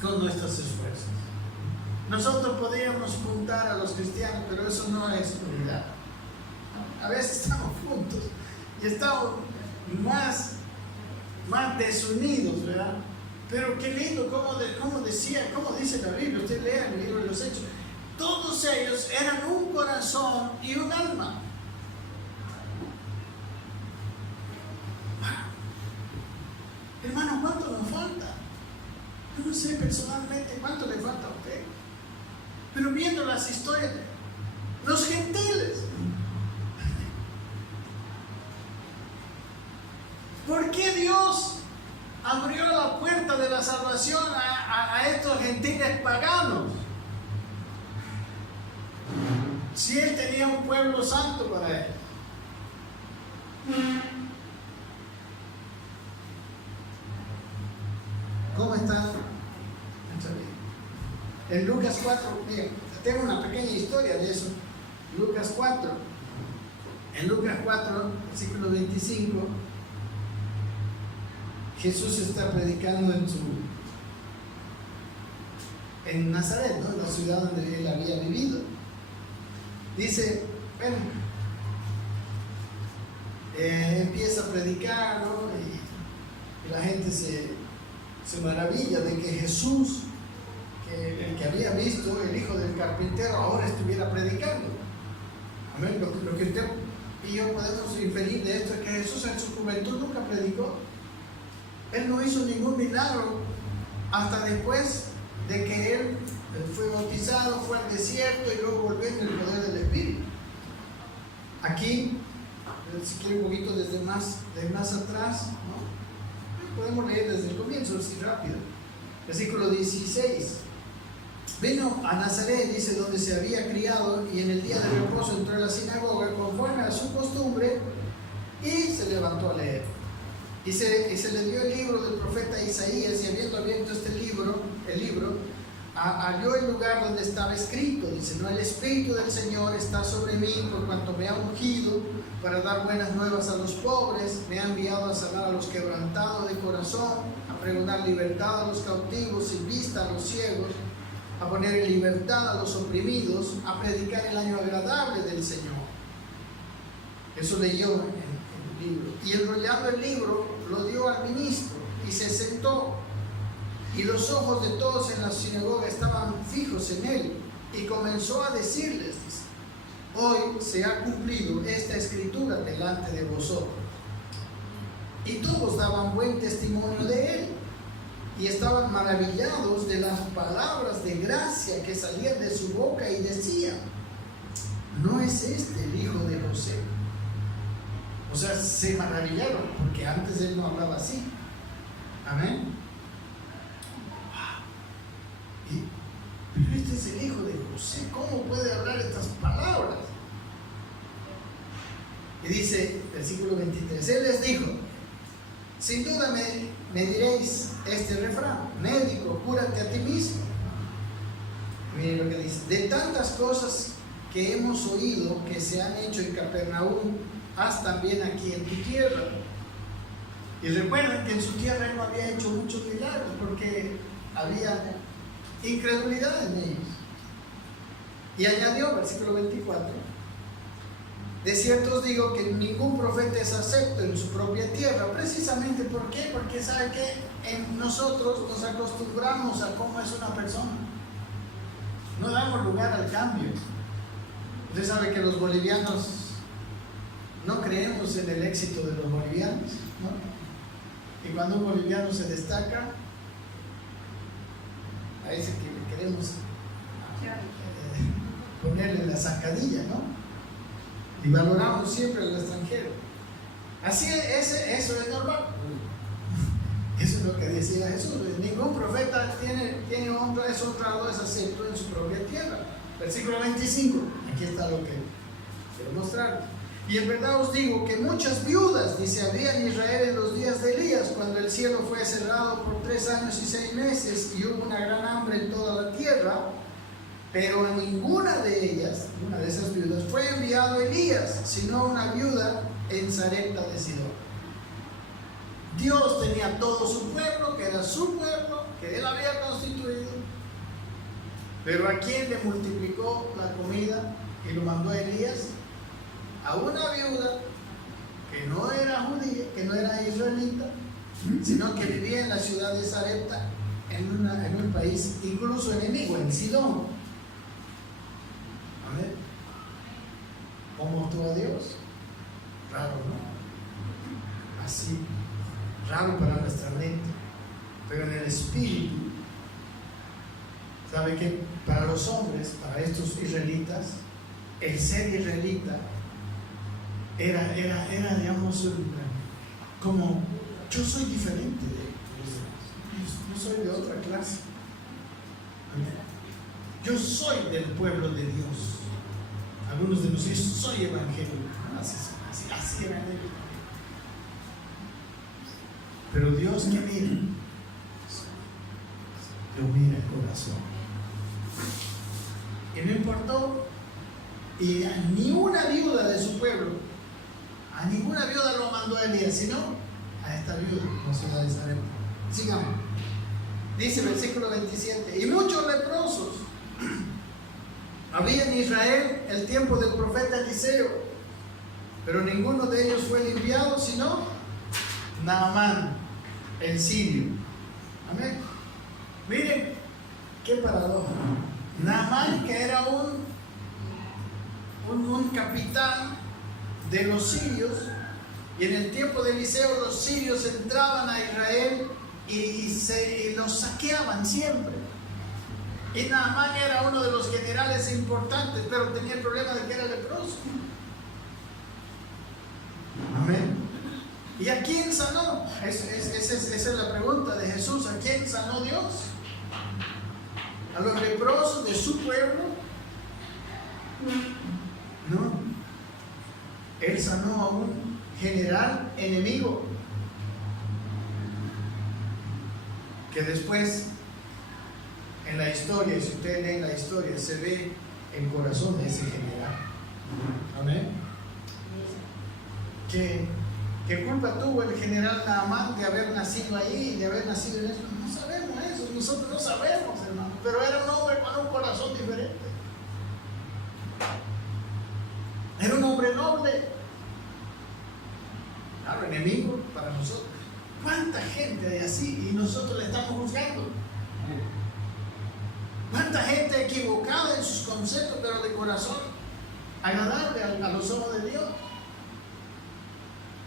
con nuestros esfuerzos. Nosotros podríamos juntar a los cristianos, pero eso no es unidad. A veces estamos juntos y estamos más desunidos, ¿verdad? Pero qué lindo, como dice la Biblia. Usted lea el libro de los Hechos. Todos ellos eran un corazón y un alma. Hermano, ¿cuánto nos falta? Yo no sé personalmente cuánto le falta a usted. Pero viendo las historias, los gentiles. ¿Por qué Dios abrió la puerta de la salvación a estos gentiles paganos? Si Él tenía un pueblo santo para Él. ¿Cómo están? En Lucas 4, mira, tengo una pequeña historia de eso. Lucas 4. En Lucas 4, versículo 25, Jesús está predicando en Nazaret, ¿no? La ciudad donde él había vivido. Dice, bueno, empieza a predicar, ¿no? Y la gente se maravilla de que Jesús, el que había visto, el hijo del carpintero, ahora estuviera predicando. Amén. Lo que usted y yo podemos inferir de esto es que Jesús en su juventud nunca predicó. Él no hizo ningún milagro hasta después de que él fue bautizado, fue al desierto y luego volvió en el poder del Espíritu. Aquí, si quiere un poquito desde más atrás, ¿no? Podemos leer desde el comienzo, así rápido. Versículo 16. Vino a Nazaret, dice, donde se había criado, y en el día de reposo entró en la sinagoga conforme a su costumbre y se levantó a leer. Y se le dio el libro del profeta Isaías, y habiendo abierto el libro, halló el lugar donde estaba escrito, dice, no, el Espíritu del Señor está sobre mí, por cuanto me ha ungido para dar buenas nuevas a los pobres, me ha enviado a sanar a los quebrantados de corazón, a pregonar libertad a los cautivos y vista a los ciegos, a poner en libertad a los oprimidos, a predicar el año agradable del Señor. Eso leyó en el libro. Y enrollando el libro, lo dio al ministro y se sentó. Y los ojos de todos en la sinagoga estaban fijos en él. Y comenzó a decirles, hoy se ha cumplido esta escritura delante de vosotros. Y todos daban buen testimonio de él. Y estaban maravillados de las palabras de gracia que salían de su boca y decían, ¿no es este el hijo de José? O sea, se maravillaron porque antes él no hablaba así. Amén. Pero este es el hijo de José, ¿cómo puede hablar estas palabras? Y dice, versículo 23, él les dijo, sin duda me diréis este refrán: médico, cúrate a ti mismo. Miren lo que dice: de tantas cosas que hemos oído que se han hecho en Capernaum, haz también aquí en tu tierra. Y recuerden que en su tierra él no había hecho muchos milagros porque había incredulidad en ellos. Y añadió, versículo 24: de cierto os digo que ningún profeta es acepto en su propia tierra. Precisamente, ¿por qué? Porque sabe que nosotros nos acostumbramos a cómo es una persona. No damos lugar al cambio. Usted sabe que los bolivianos no creemos en el éxito de los bolivianos, ¿no? Y cuando un boliviano se destaca, a ese que le queremos ponerle la zancadilla, ¿no? Y valoramos siempre al extranjero. Así es, eso es normal. Eso es lo que decía Jesús: ningún profeta tiene honra, es honrado, es acepto en su propia tierra. Versículo 25, aquí está lo que quiero mostrar. Y en verdad os digo que muchas viudas, dice, había en Israel en los días de Elías, cuando el cielo fue cerrado por 3 años y 6 meses y hubo una gran hambre en toda la tierra, pero a ninguna de ellas, una de esas viudas, fue enviado Elías, sino una viuda en Sarepta de Sidón. Dios tenía todo su pueblo, que era su pueblo, que él había constituido, pero ¿a quién le multiplicó la comida y lo mandó a Elías? A una viuda que no era judía, que no era israelita, sino que vivía en la ciudad de Sarepta, en un país incluso enemigo, en Sidón. A ver, ¿cómo actúa Dios? Raro, ¿no? Así, raro para nuestra mente, pero en el espíritu. ¿Sabe que para los hombres, para estos israelitas, el ser israelita era digamos, como: yo soy diferente de ellos, yo soy de otra clase, yo soy del pueblo de Dios. Algunos de nosotros: yo soy evangélico, así eran ellos. Pero Dios, ¿qué mira? Lo mira el corazón. Y no importó, y a ni una viuda de su pueblo, a ninguna viuda lo mandó a Elías, sino a esta viuda, la ciudad de Sarepta. Sigamos. Dice el versículo 27: y muchos leprosos había en Israel el tiempo del profeta Eliseo, pero ninguno de ellos fue limpiado, sino Naamán, el sirio. Amén. Miren qué paradoja. Naamán, que era un capitán de los sirios, y en el tiempo de Eliseo los sirios entraban a Israel y los saqueaban siempre. Y Naamán era uno de los generales importantes, pero tenía el problema de que era leproso. Amén. ¿Y a quién sanó? Esa es la pregunta de Jesús: ¿a quién sanó Dios? ¿A los leprosos de su pueblo? No. Él sanó a un general enemigo, que después en la historia, si ustedes leen la historia, se ve el corazón de ese general. Amén. ¿Qué culpa tuvo el general Naamán de haber nacido ahí, de haber nacido en eso? No sabemos eso, nosotros no sabemos, hermano. Pero era un hombre con un corazón diferente. Era un hombre noble. Claro, enemigo para nosotros. ¿Cuánta gente hay así y nosotros le estamos juzgando? ¿Cuánta gente equivocada en sus conceptos, pero de corazón agradable a los ojos de Dios?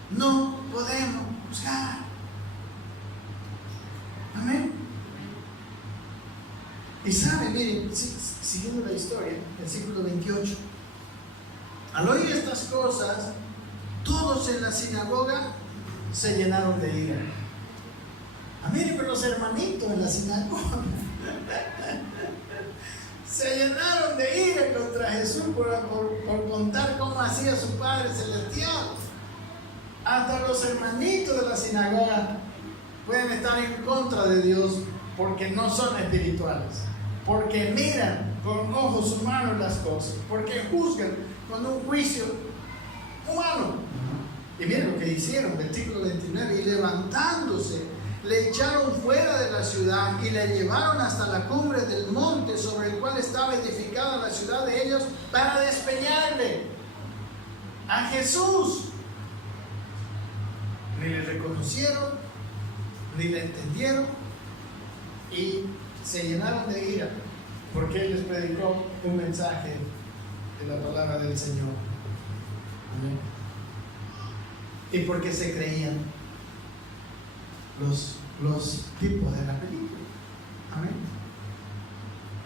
No podemos juzgar. Amén. Y sabe, miren, siguiendo la historia, versículo 28. Al oír estas cosas, todos en la sinagoga se llenaron de ira. Miren, pero los hermanitos en la sinagoga se llenaron de ira contra Jesús por contar cómo hacía su Padre Celestial. Hasta los hermanitos de la sinagoga pueden estar en contra de Dios porque no son espirituales, porque miran con ojos humanos las cosas, porque juzgan con un juicio humano. Y miren lo que hicieron, versículo 29, y levantándose, le echaron fuera de la ciudad y le llevaron hasta la cumbre del monte sobre el cual estaba edificada la ciudad de ellos para despeñarle a Jesús. Ni le reconocieron, ni le entendieron, y se llenaron de ira porque él les predicó un mensaje de la palabra del Señor. Amén. Y porque se creían los tipos de la película. Amén.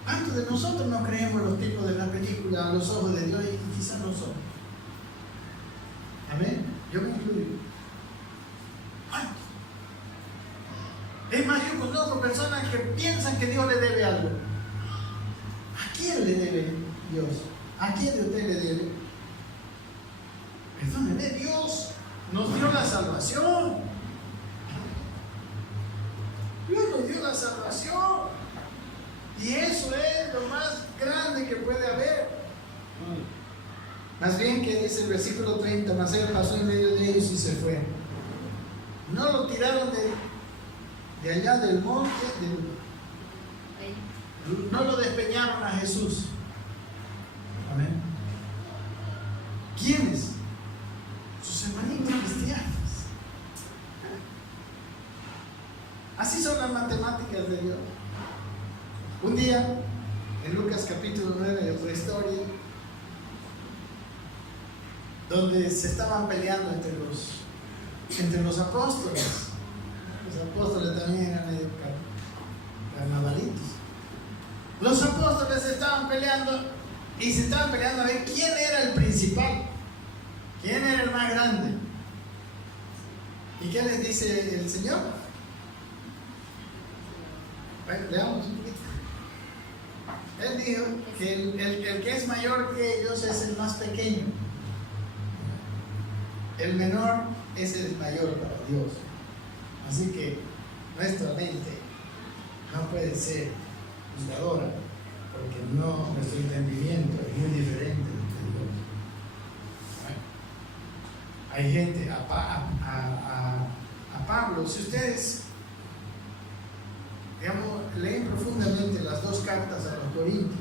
¿Cuántos de nosotros no creemos los tipos de la película a los ojos de Dios? Y quizás no somos. Amén. Yo me incluyo. ¿Cuántos? Es más, yo conozco personas que piensan que Dios le debe algo. ¿A quién le debe Dios? ¿A quién de usted le debe? Perdóneme, Dios nos dio la salvación. Dios nos dio la salvación. Y eso es lo más grande que puede haber. Más bien que dice el versículo 30, mas él pasó en medio de ellos y se fue. No lo tiraron de allá del monte, no lo despeñaron a Jesús. Amén. ¿Quiénes? Sus hermanitos cristianos. Así son las matemáticas de Dios. Un día, en Lucas capítulo 9, hay otra historia, donde se estaban peleando entre los apóstoles. Los apóstoles también eran medio carnavalitos. Los apóstoles estaban peleando y se estaban peleando a ver quién era el principal, quién era el más grande. ¿Y qué les dice el Señor? Bueno, leamos un poquito. Él dijo que el que es mayor que ellos es el más pequeño. El menor es el mayor para Dios. Así que nuestra mente no puede ser juzgadora, porque nuestro entendimiento es muy diferente de Dios. Bueno, hay gente, a Pablo, si ustedes, digamos, leen profundamente las dos cartas a los Corintios,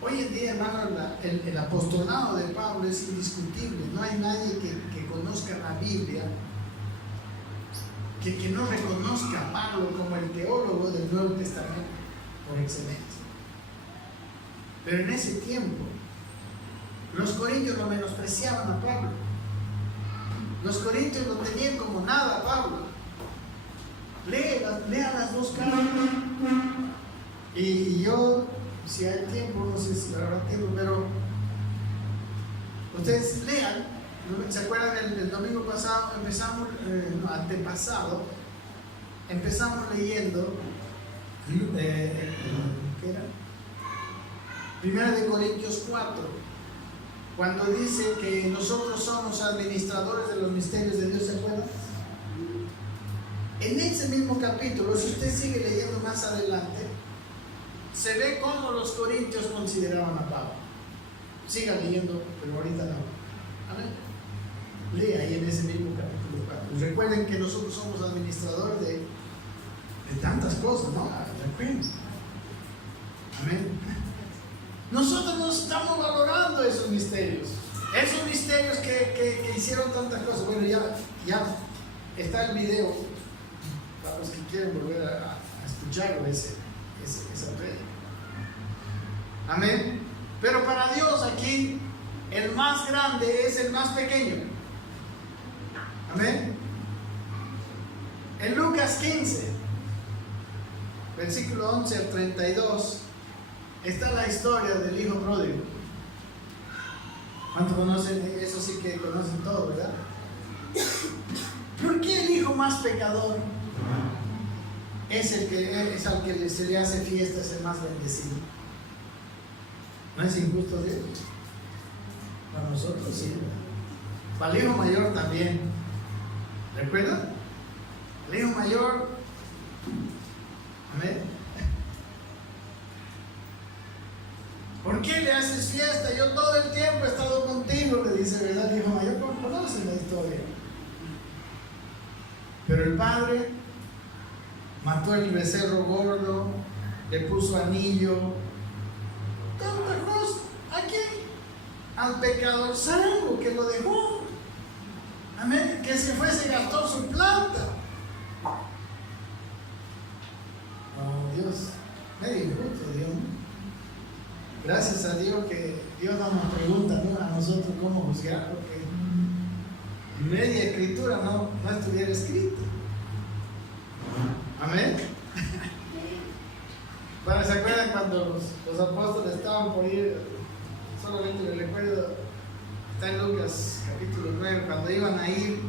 hoy en día, hermano, el apostolado de Pablo es indiscutible. No hay nadie que conozca la Biblia que no reconozca a Pablo como el teólogo del Nuevo Testamento por excelencia. Pero en ese tiempo, los corintios lo menospreciaban a Pablo. Los corintios lo tenían como nada a Pablo. Lea las dos cartas. Y yo, si hay tiempo, no sé si habrá tiempo, pero ustedes lean. ¿Se acuerdan? El domingo pasado antepasado, empezamos leyendo, ¿qué era? 1 Corintios 4, cuando dice que nosotros somos administradores de los misterios de Dios, ¿se acuerdan? En ese mismo capítulo, si usted sigue leyendo más adelante, se ve cómo los corintios consideraban a Pablo. Siga leyendo, pero ahorita no. Amén. Lea ahí en ese mismo capítulo 4. Recuerden que nosotros somos administradores de tantas cosas, ¿no? Recuerden. Amén. Nosotros no estamos valorando esos misterios. Esos misterios que hicieron tantas cosas. Bueno, ya está el video para los que quieren volver a escucharlo, esa prédica. Amén. Pero para Dios aquí, el más grande es el más pequeño. Amén. En Lucas 15, versículo 11 al 32, está la historia del hijo pródigo. ¿Cuántos conocen? Eso sí que conocen todo, ¿verdad? ¿Por qué el hijo más pecador es al que se le hace fiesta, es el más bendecido? ¿No es injusto Dios? Para nosotros sí, ¿verdad? Para el hijo mayor también. ¿Recuerdan? El hijo mayor. Amén. ¿Por qué le haces fiesta? Yo todo el tiempo he estado contigo, le dice, ¿verdad? El hijo mayor, conocen la historia. Pero el padre mató el becerro gordo, le puso anillo, tanta cosa. ¿A quién? Al pecador salvo que lo dejó. Amén. Que se fue, se gastó su plata. Oh, Dios, medio injusto, Dios. Gracias a Dios que Dios no nos pregunta, ¿no?, a nosotros cómo juzgar, porque media escritura no estuviera escrita. Amén. Bueno, ¿se acuerdan cuando los apóstoles estaban por ir? Solamente les recuerdo, está en Lucas capítulo 9, cuando iban a ir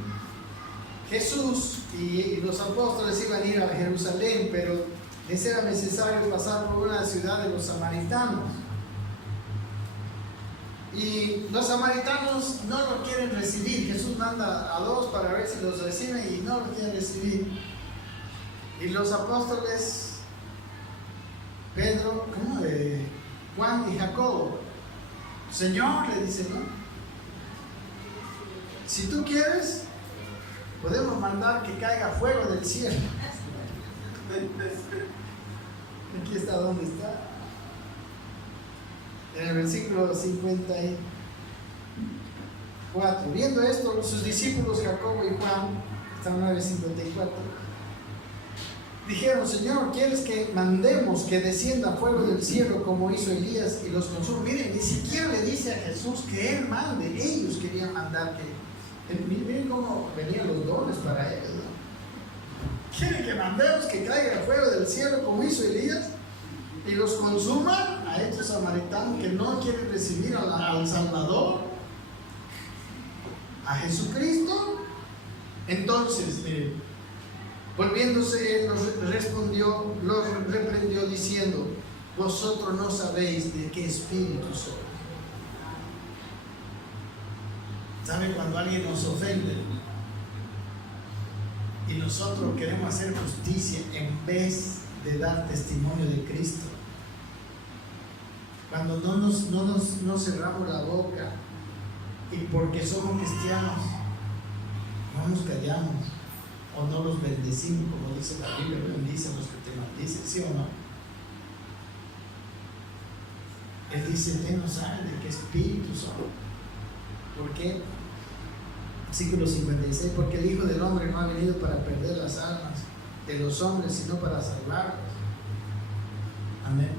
Jesús y los apóstoles iban a ir a Jerusalén, pero les era necesario pasar por una ciudad de los samaritanos. Y los samaritanos no lo quieren recibir. Jesús manda a dos para ver si los reciben y no lo quieren recibir. Y los apóstoles, Pedro, Juan y Jacobo, Señor, le dicen, ¿no? Si tú quieres, podemos mandar que caiga fuego del cielo. Aquí está, ¿dónde está? En el versículo 54. Viendo esto, sus discípulos Jacobo y Juan, está en 9:54, dijeron, Señor, ¿quieres que mandemos que descienda fuego del cielo como hizo Elías y los consuma? Miren, ni siquiera le dice a Jesús que Él mande. Ellos querían mandar que... Miren cómo venían los dones para ellos, ¿no? ¿Quieren que mandemos que caiga fuego del cielo como hizo Elías y los consuma a estos samaritanos que no quieren recibir al Salvador, a Jesucristo? Entonces, miren, volviéndose, él los reprendió diciendo, vosotros no sabéis de qué espíritu sois. ¿Saben cuando alguien nos ofende y nosotros queremos hacer justicia en vez de dar testimonio de Cristo? Cuando no cerramos la boca y porque somos cristianos no nos callamos o no los bendecimos, como dice la Biblia, bendice a los que te maldicen, ¿sí o no? Él dice, usted no sabe de qué espíritu son. ¿Por qué? Versículo 56, porque el Hijo del Hombre no ha venido para perder las almas de los hombres, sino para salvarlos. Amén.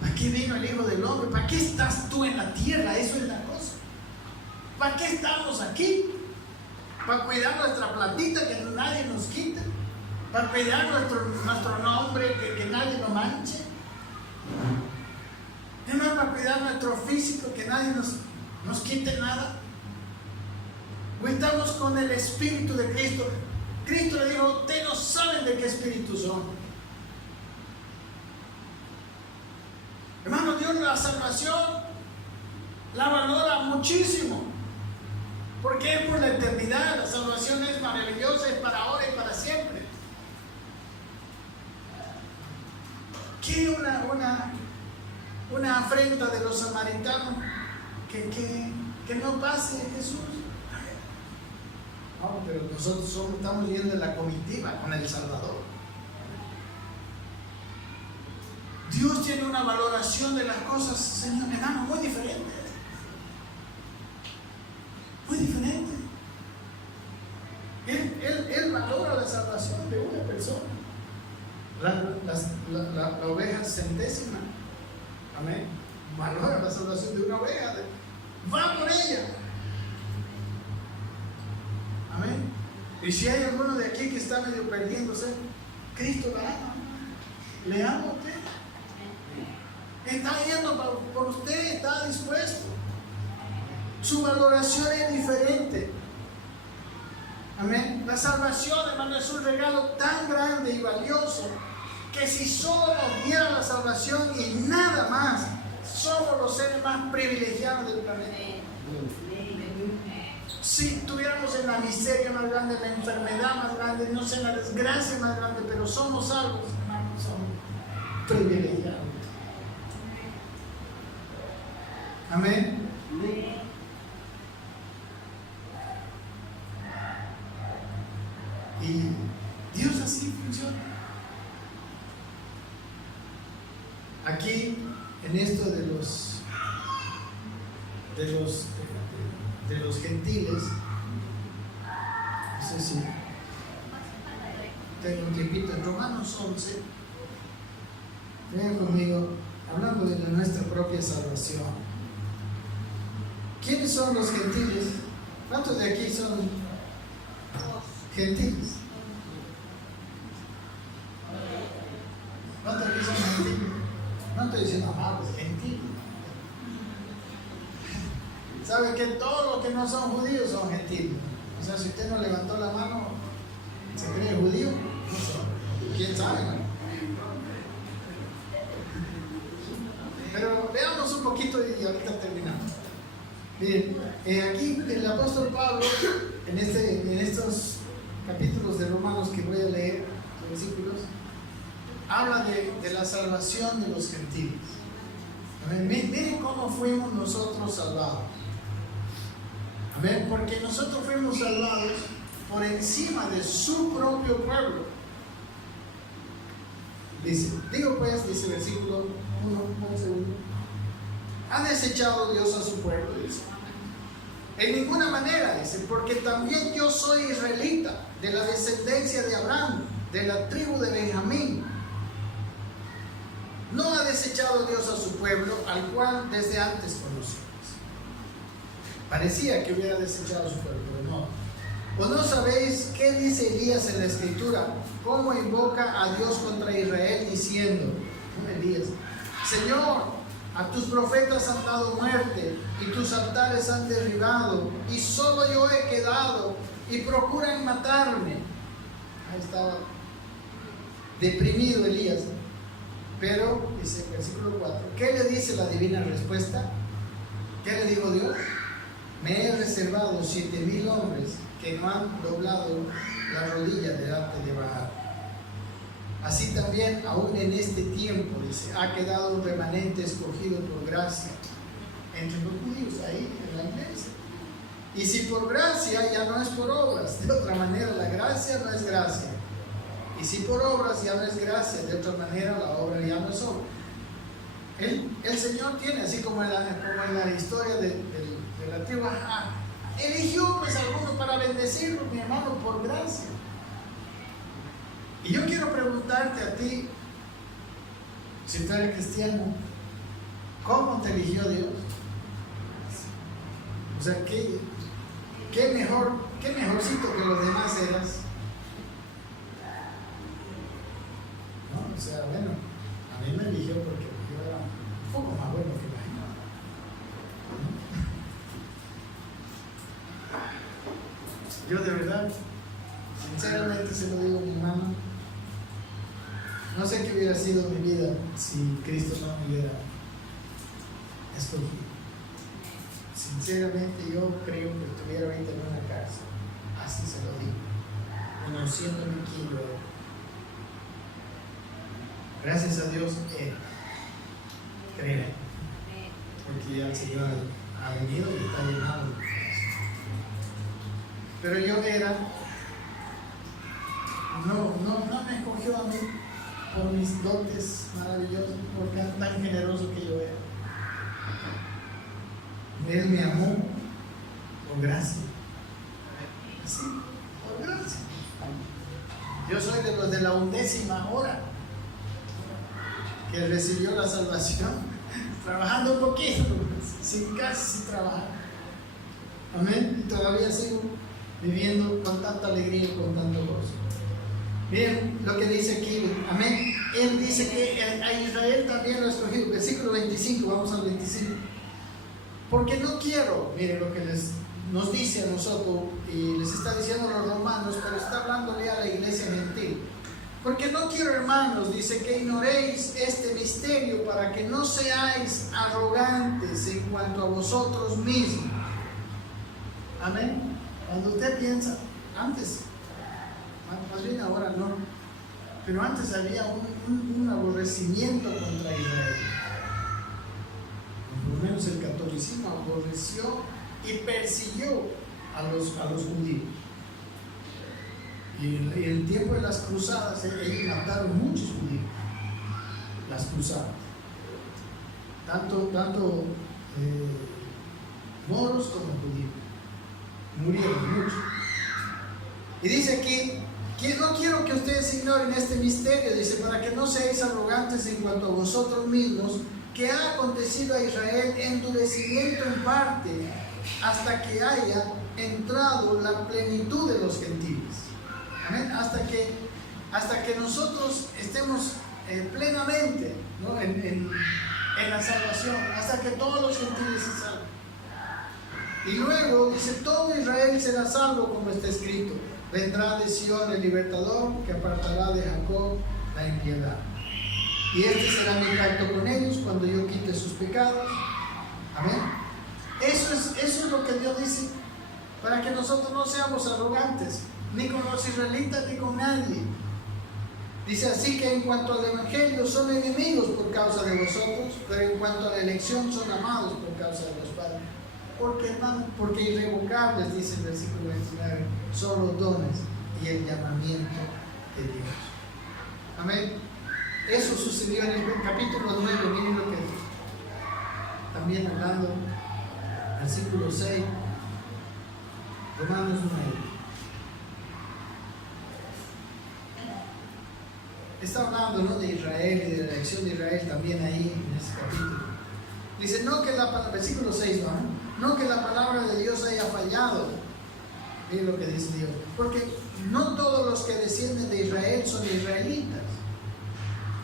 ¿Para qué vino el Hijo del Hombre? ¿Para qué estás tú en la tierra? Eso es la cosa. ¿Para qué estamos aquí? Para cuidar nuestra platita que nadie nos quite, para cuidar nuestro nombre que nadie nos manche, es más, para cuidar nuestro físico que nadie nos quite nada. O estamos con el Espíritu de Cristo. Cristo le dijo, ustedes no saben de qué espíritu son. Hermano, Dios la salvación la valora muchísimo, porque es por la eternidad. La salvación es maravillosa, es para ahora y para siempre. ¿Qué una afrenta de los samaritanos que no pase Jesús? No, pero nosotros estamos yendo en la comitiva con el Salvador. Dios tiene una valoración de las cosas, Señor, hermano, muy diferente. Muy diferente. Él valora la salvación de una persona. La oveja centésima. Amén. Valora la salvación de una oveja. Va por ella. Amén. Y si hay alguno de aquí que está medio perdiéndose, Cristo la ama. Le ama a usted. Está yendo por usted, está dispuesto. Su valoración es diferente. Amén. La salvación, hermano, es un regalo tan grande y valioso que si solo nos diera la salvación y nada más, somos los seres más privilegiados del planeta. si estuviéramos en la miseria más grande, en la enfermedad más grande, no sé, en la desgracia más grande, pero somos salvos, hermanos, somos privilegiados. Amén. Y Dios así funciona. Aquí, en esto de los gentiles, no sé si tengo un tiempito, en Romanos 11, vean conmigo, hablando de nuestra propia salvación. ¿Quiénes son los gentiles? ¿Cuántos de aquí son gentiles? ¿Cuántos de aquí son gentiles? No estoy diciendo amados, gentiles. ¿Sabe que todos los que no son judíos son gentiles? O sea, si usted no levantó la mano, ¿se cree judío? No sé. ¿Quién sabe? ¿No? Pero veamos un poquito y ahorita terminamos. Bien, aquí el apóstol Pablo, en estos capítulos de Romanos que voy a leer, versículos, habla de la salvación de los gentiles. Miren cómo fuimos nosotros salvados. Amén, porque nosotros fuimos salvados por encima de su propio pueblo. Dice versículo 1, un segundo. ¿Ha desechado Dios a su pueblo? Dice. En ninguna manera, dice, porque también yo soy israelita, de la descendencia de Abraham, de la tribu de Benjamín. No ha desechado Dios a su pueblo, al cual desde antes conocimos. Parecía que hubiera desechado a su pueblo, pero no. ¿O no sabéis qué dice Elías en la Escritura? ¿Cómo invoca a Dios contra Israel diciendo, Elías, Señor, a tus profetas han dado muerte y tus altares han derribado y solo yo he quedado y procuran matarme? Ahí estaba deprimido Elías. Pero, dice el versículo 4, ¿qué le dice la divina respuesta? ¿Qué le dijo Dios? Me he reservado 7,000 hombres que no han doblado la rodilla delante de Baal. Así también, aún en este tiempo, dice, ha quedado un remanente escogido por gracia entre los judíos, ahí en la iglesia. Y si por gracia, ya no es por obras. De otra manera, la gracia no es gracia. Y si por obras ya no es gracia, de otra manera la obra ya no es obra. El Señor tiene, así como en la historia de la tribu, eligió pues a algunos para bendecirlos, mi hermano, por gracia. Y yo quiero preguntarte a ti, si tú eres cristiano, ¿cómo te eligió Dios? O sea, ¿qué mejorcito que los demás eras? ¿No? O sea, bueno, a mí me eligió porque yo era un poco más bueno que la gente. Yo de verdad, sinceramente se lo digo a mi hermano, no sé qué hubiera sido mi vida si Cristo no me hubiera escogido. Sinceramente yo creo que estuviera ahorita en una cárcel, así se lo digo, conociéndome quién yo era. Gracias a Dios, creo, porque ya el Señor ha venido y está llenado de cosas. Pero yo era, no me escogió a mí por mis dotes maravillosos, porque era tan generoso que yo era. Él me amó por gracia. Así, por gracia. Yo soy de los de la 11ª hora que recibió la salvación, trabajando un poquito, casi sin trabajar. Amén. Y todavía sigo viviendo con tanta alegría y con tanto gozo. Miren lo que dice aquí, amén. Él dice que a Israel también lo ha escogido. Versículo 25, vamos al 25. Porque no quiero, miren lo que nos dice a nosotros, y les está diciendo a los romanos, pero está hablándole a la iglesia gentil. Porque no quiero, hermanos, dice, que ignoréis este misterio para que no seáis arrogantes en cuanto a vosotros mismos. Amén. Cuando usted piensa, antes, más bien ahora no, pero antes había un aborrecimiento contra Israel. Por lo menos el catolicismo aborreció y persiguió a los judíos. Y en el tiempo de las cruzadas, ellos mataron muchos judíos. Las cruzadas. Tanto moros como judíos. Murieron muchos. Y dice aquí, que no quiero que ustedes ignoren este misterio, dice, para que no seáis arrogantes en cuanto a vosotros mismos, que ha acontecido a Israel endurecimiento en parte, hasta que haya entrado la plenitud de los gentiles. Amén. Hasta que nosotros estemos plenamente, ¿no? en la salvación, hasta que todos los gentiles se salven. Y luego dice, todo Israel será salvo, como está escrito. Vendrá de Sion el libertador, que apartará de Jacob la impiedad. Y este será mi pacto con ellos cuando yo quite sus pecados. Amén. Eso es lo que Dios dice, para que nosotros no seamos arrogantes, ni con los israelitas, ni con nadie. Dice, así que en cuanto al evangelio son enemigos por causa de vosotros, pero en cuanto a la elección son amados por causa de los padres. Porque, hermano, porque irrevocables, dice el versículo 29, son los dones y el llamamiento de Dios. Amén. Eso sucedió en el capítulo 9, miren lo que también hablando, versículo 6, Romanos 9. Está hablando, ¿no?, de Israel y de la elección de Israel también ahí en ese capítulo. Dice, versículo 6, no que la palabra de Dios haya fallado. Miren lo que dice Dios. Porque no todos los que descienden de Israel son israelitas,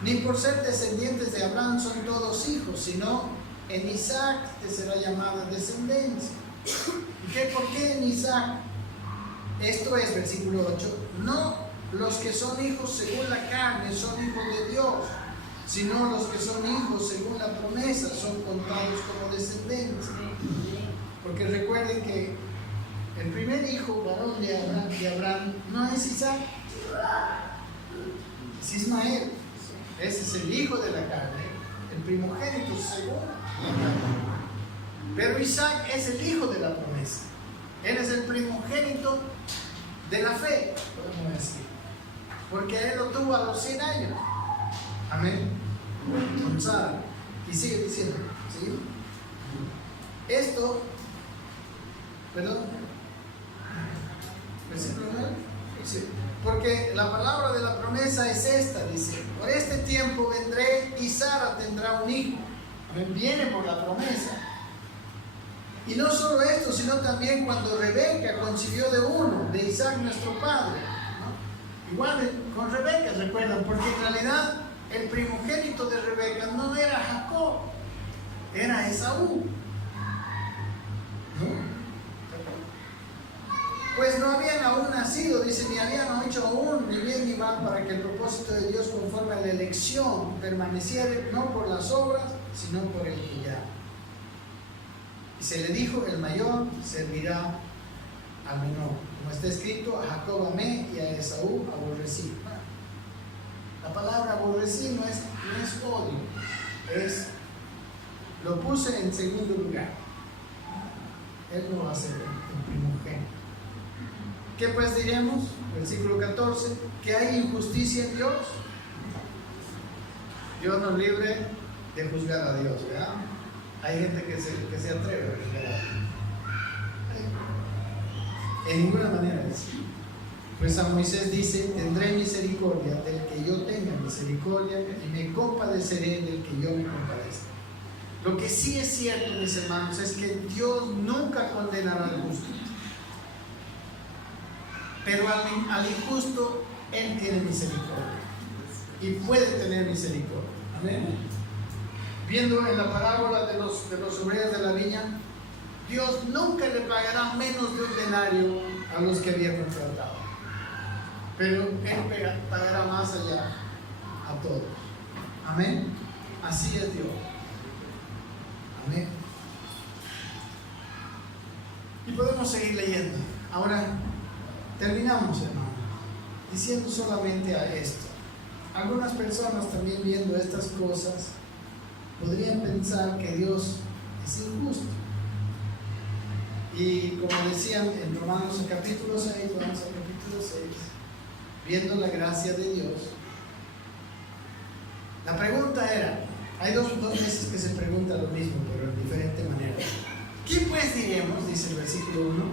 ni por ser descendientes de Abraham son todos hijos, sino en Isaac te será llamada descendencia. ¿Por qué en Isaac? Esto es, versículo 8, no los que son hijos según la carne son hijos de Dios, sino los que son hijos según la promesa son contados como descendencia. Porque recuerden que el primer hijo varón de Abraham no es Isaac, es Ismael. Ese es el hijo de la carne, el primogénito según la carne. Pero Isaac es el hijo de la promesa. Él es el primogénito de la fe, podemos decir. Porque él lo tuvo a los 100 años. Amén. Con Sara. Y sigue diciendo, ¿sí? Esto, perdón, versículo 9. Sí. Porque la palabra de la promesa es esta, dice, por este tiempo vendré y Sara tendrá un hijo. Amén. Viene por la promesa. Y no solo esto, sino también cuando Rebeca concibió de uno, de Isaac nuestro padre, ¿no? Igual con Rebeca, recuerdan, porque en realidad el primogénito de Rebeca no era Jacob, era Esaú, ¿no? Pues no habían aún nacido, dice, ni habían hecho aún ni bien ni mal, para que el propósito de Dios conforme a la elección permaneciera no por las obras, sino por el que llama. Y se le dijo, el mayor servirá al menor. Como está escrito, a Jacob amé y a Esaú aborrecí. La palabra aborrecí no es odio, lo puse en segundo lugar. Él no va a ser el primogénito. ¿Qué pues diremos? Versículo 14, que hay injusticia en Dios. Dios nos libre de juzgar a Dios, ¿verdad? Hay gente que se atreve a juzgar a Dios. En ninguna manera es. Pues a Moisés dice, tendré misericordia del que yo tenga misericordia y me compadeceré del que yo me compadezca. Lo que sí es cierto, mis hermanos, es que Dios nunca condenará al justo. Pero al injusto, Él tiene misericordia. Y puede tener misericordia. Amén. Viendo en la parábola de los obreros de la viña, Dios nunca le pagará menos de un denario a los que había contratado. Pero Él pagará más allá a todos. Amén. Así es Dios. Amén. Y podemos seguir leyendo. Ahora, terminamos, hermano, diciendo solamente a esto. Algunas personas también viendo estas cosas podrían pensar que Dios es injusto. Y como decían en Romanos capítulo 6, vamos al capítulo 6, viendo la gracia de Dios, la pregunta era, hay dos veces que se pregunta lo mismo, pero de diferente manera. ¿Qué pues diremos? Dice el versículo 1.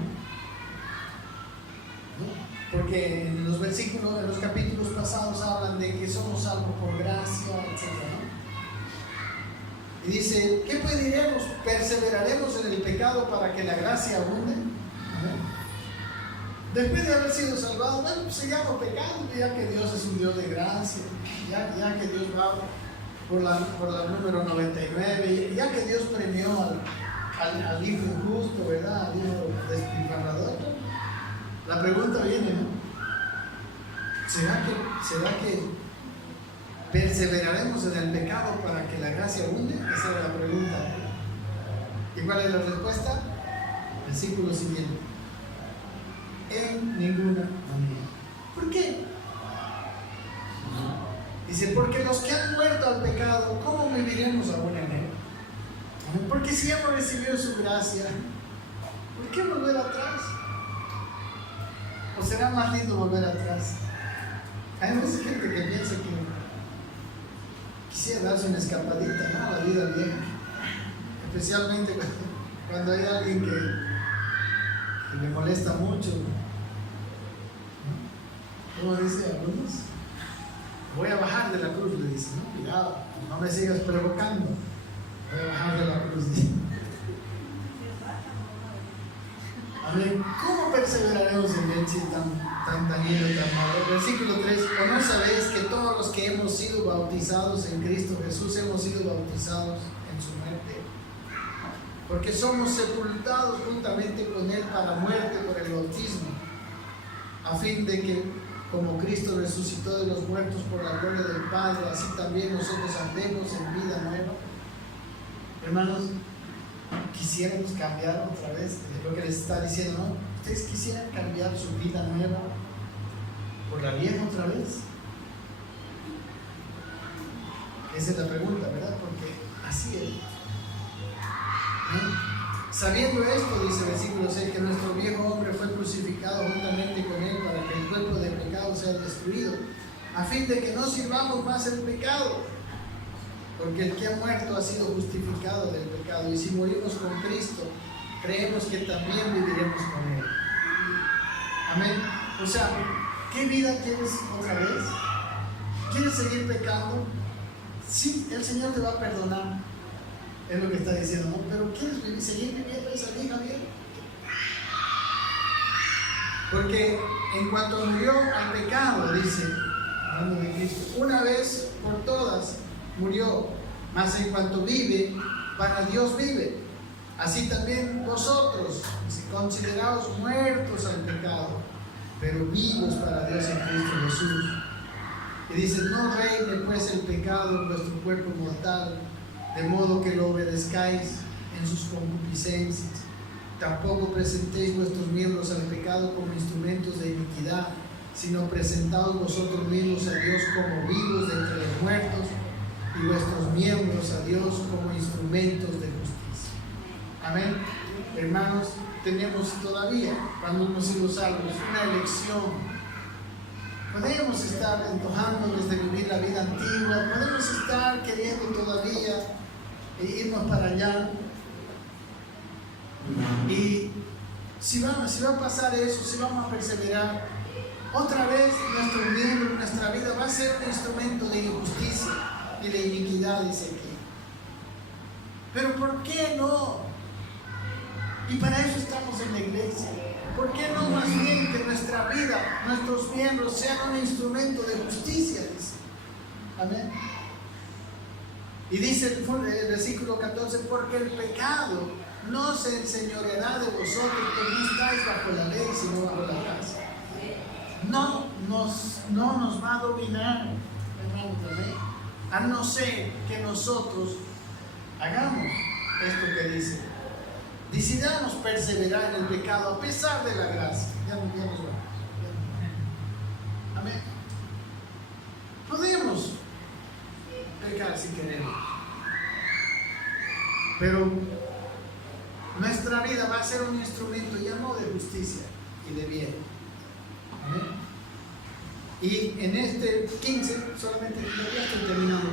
Porque en los versículos, en los capítulos pasados hablan de que somos salvos por gracia, etc., ¿no? Y dice, ¿qué pues diremos? ¿Perseveraremos en el pecado para que la gracia abunde? Después de haber sido salvados, bueno, pues sigamos pecando, ya que Dios es un Dios de gracia, ya que Dios va por la número 99, ya que Dios premió al hijo injusto, ¿verdad? Al hijo despilfarrador. La pregunta viene, ¿no? ¿Será que perseveraremos en el pecado para que la gracia abunde? Esa era la pregunta. ¿Y cuál es la respuesta? Versículo siguiente. En ninguna manera. ¿Por qué? Dice, porque los que han muerto al pecado, ¿cómo viviremos aún en él? Porque si hemos recibido su gracia, ¿por qué volver atrás? ¿O será más lindo volver atrás? Hay mucha gente que piensa que quisiera darse una escapadita, ¿no? A la vida vieja. Especialmente cuando hay alguien que le molesta mucho, ¿no? ¿Cómo dice algunos? Voy a bajar de la cruz, le dice, ¿no? Cuidado, no me sigas provocando. Voy a bajar de la cruz, dice. Amén. ¿Cómo perseveraremos en él si tan dañino y tan malo? Versículo 3. ¿O no sabéis que todos los que hemos sido bautizados en Cristo Jesús hemos sido bautizados en su muerte? Porque somos sepultados juntamente con él para muerte por el bautismo, a fin de que, como Cristo resucitó de los muertos por la gloria del Padre, así también nosotros andemos en vida nueva. Hermanos, quisiéramos cambiar otra vez lo que les está diciendo, ¿no? ¿Ustedes quisieran cambiar su vida nueva por la vieja otra vez? Esa es la pregunta, ¿verdad? Porque así es. ¿No? Sabiendo esto, dice el versículo 6, que nuestro viejo hombre fue crucificado juntamente con él para que el cuerpo del pecado sea destruido, a fin de que no sirvamos más el pecado. Porque el que ha muerto ha sido justificado del pecado, y si morimos con Cristo, creemos que también viviremos con él. Amén. O sea, ¿qué vida quieres otra vez? ¿Quieres seguir pecando? Sí, el Señor te va a perdonar, es lo que está diciendo, ¿no? Pero ¿quieres seguir viviendo esa vida bien? Porque en cuanto murió al pecado, dice, hablando de Cristo, una vez por todas murió, mas en cuanto vive, para Dios vive. Así también vosotros, consideraos muertos al pecado, pero vivos para Dios en Cristo Jesús. Y dice, no reine pues el pecado en vuestro cuerpo mortal, de modo que lo obedezcáis en sus concupiscencias. Tampoco presentéis vuestros miembros al pecado como instrumentos de iniquidad, sino presentaos vosotros mismos a Dios como vivos de entre los muertos, y vuestros miembros a Dios como instrumentos de justicia. Amén. Hermanos, tenemos todavía, cuando hemos sido salvos, una elección. Podemos estar antojándonos de vivir la vida antigua, podemos estar queriendo todavía irnos para allá. Y si va a pasar eso, si vamos a perseverar, otra vez nuestro miembro, nuestra vida va a ser un instrumento de injusticia y de iniquidad, dice aquí. Pero ¿por qué no? Y para eso estamos en la iglesia. ¿Por qué no más bien que nuestra vida, nuestros miembros sean un instrumento de justicia? Dice. Amén. Y dice el versículo 14, porque el pecado no se enseñoreará de vosotros, porque no estáis bajo la ley, sino bajo la gracia. No nos va a dominar, hermanos, amén, a no ser que nosotros hagamos esto que dice. decidamos perseverar en el pecado a pesar de la gracia. Ya nos vamos. Amén. Podemos pecar si queremos, pero nuestra vida va a ser un instrumento ya no de justicia y de bien. Amén. Y en este 15, solamente ya estoy terminando,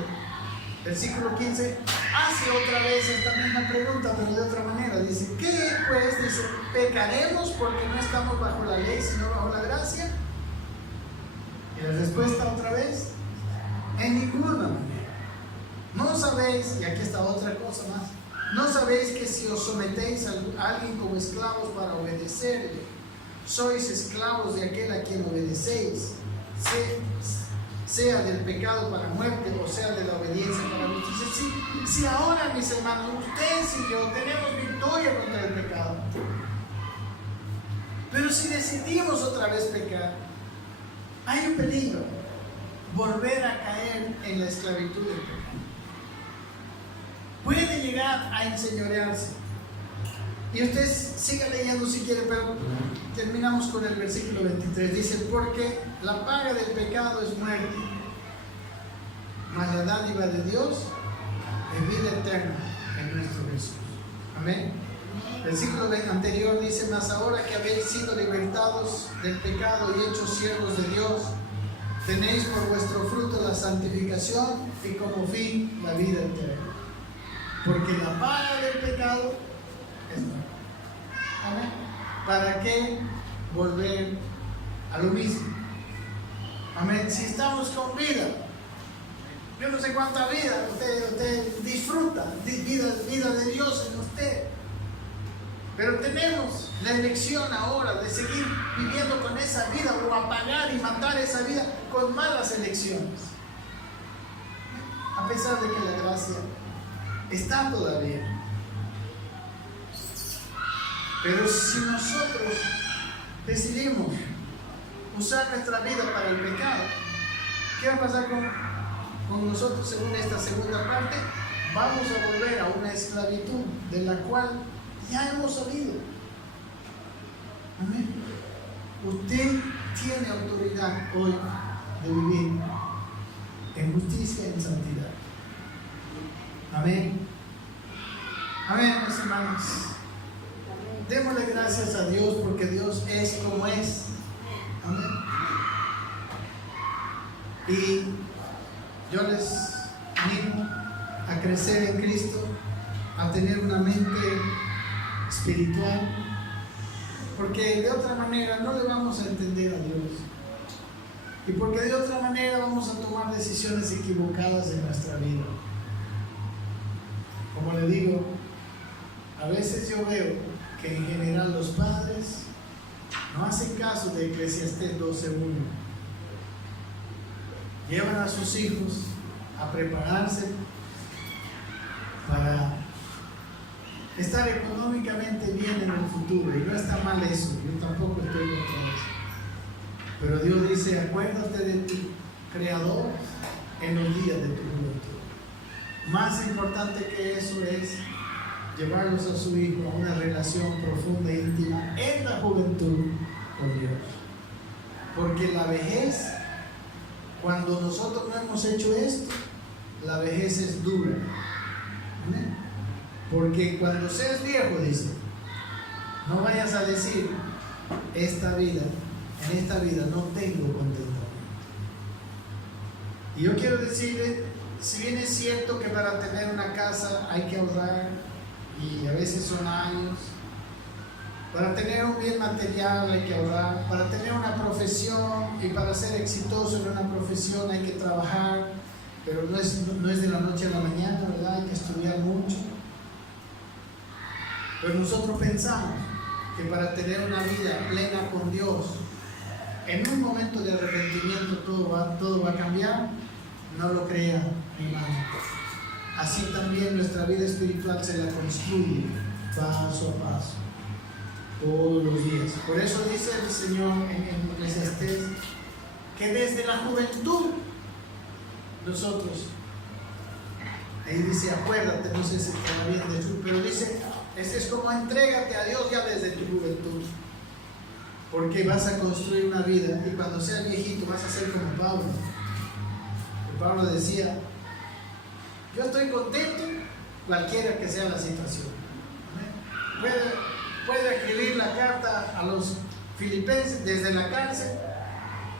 versículo 15, hace otra vez esta misma pregunta, pero de otra manera. Dice, ¿qué pues? Dice, ¿pecaremos porque no estamos bajo la ley, sino bajo la gracia? Y la respuesta otra vez, en ninguna manera. ¿No sabéis? Y aquí está otra cosa más. ¿No sabéis que si os sometéis a alguien como esclavos para obedecerle, sois esclavos de aquel a quien obedecéis, sea del pecado para muerte o sea de la obediencia para justicia? Si ahora, mis hermanos, ustedes y yo tenemos victoria contra el pecado, pero si decidimos otra vez pecar, hay un peligro: volver a caer en la esclavitud del pecado. Puede llegar a enseñorearse. Y usted siga leyendo si quiere, pero terminamos con el versículo 23. Dice, porque la paga del pecado es muerte, mas la dádiva de Dios es vida eterna en nuestro Jesús. Amén. El versículo anterior dice, mas ahora que habéis sido libertados del pecado y hechos siervos de Dios, tenéis por vuestro fruto la santificación y como fin la vida eterna. Porque la paga del pecado es muerte. Amén. ¿Para qué volver a lo mismo? Amén. Si estamos con vida, yo no sé cuánta vida usted disfruta, vida de Dios en usted, pero tenemos la elección ahora de seguir viviendo con esa vida o apagar y matar esa vida con malas elecciones, a pesar de que la gracia está todavía. Pero si nosotros decidimos usar nuestra vida para el pecado, ¿qué va a pasar con nosotros según esta segunda parte? Vamos a volver a una esclavitud de la cual ya hemos salido. Amén. Usted tiene autoridad hoy de vivir en justicia y en santidad. Amén. Amén, mis hermanos. Démosle gracias a Dios porque Dios es como es. Amén. Y yo les animo a crecer en Cristo, a tener una mente espiritual, porque de otra manera no le vamos a entender a Dios. Y porque de otra manera vamos a tomar decisiones equivocadas en nuestra vida. Como le digo, a veces yo veo que en general los padres no hacen caso de Eclesiastés 12:1. Llevan a sus hijos a prepararse para estar económicamente bien en el futuro, y no está mal eso, yo tampoco estoy contra eso. Pero Dios dice, acuérdate de tu Creador en los días de tu juventud. Más importante que eso es llevarlos a su hijo a una relación profunda e íntima en la juventud con Dios. Porque la vejez, cuando nosotros no hemos hecho esto, la vejez es dura. ¿Amén? Porque cuando seas viejo, dice, no vayas a decir, en esta vida no tengo contentamiento. Y yo quiero decirle, si bien es cierto que para tener una casa hay que ahorrar, y a veces son años, para tener un bien material hay que ahorrar, para tener una profesión y para ser exitoso en una profesión hay que trabajar, pero no es de la noche a la mañana, ¿verdad? Hay que estudiar mucho. Pero nosotros pensamos que para tener una vida plena con Dios, en un momento de arrepentimiento todo va a cambiar. No lo crea, mi hermano. Así también nuestra vida espiritual se la construye paso a paso, todos los días. Por eso dice el Señor en Eclesiastés que desde la juventud nosotros, ahí dice, acuérdate, no sé si está bien de eso, pero dice, Es como entrégate a Dios ya desde tu juventud, porque vas a construir una vida y cuando seas viejito vas a ser como Pablo. Y Pablo decía, yo estoy contento cualquiera que sea la situación. Puede escribir la carta a los filipenses desde la cárcel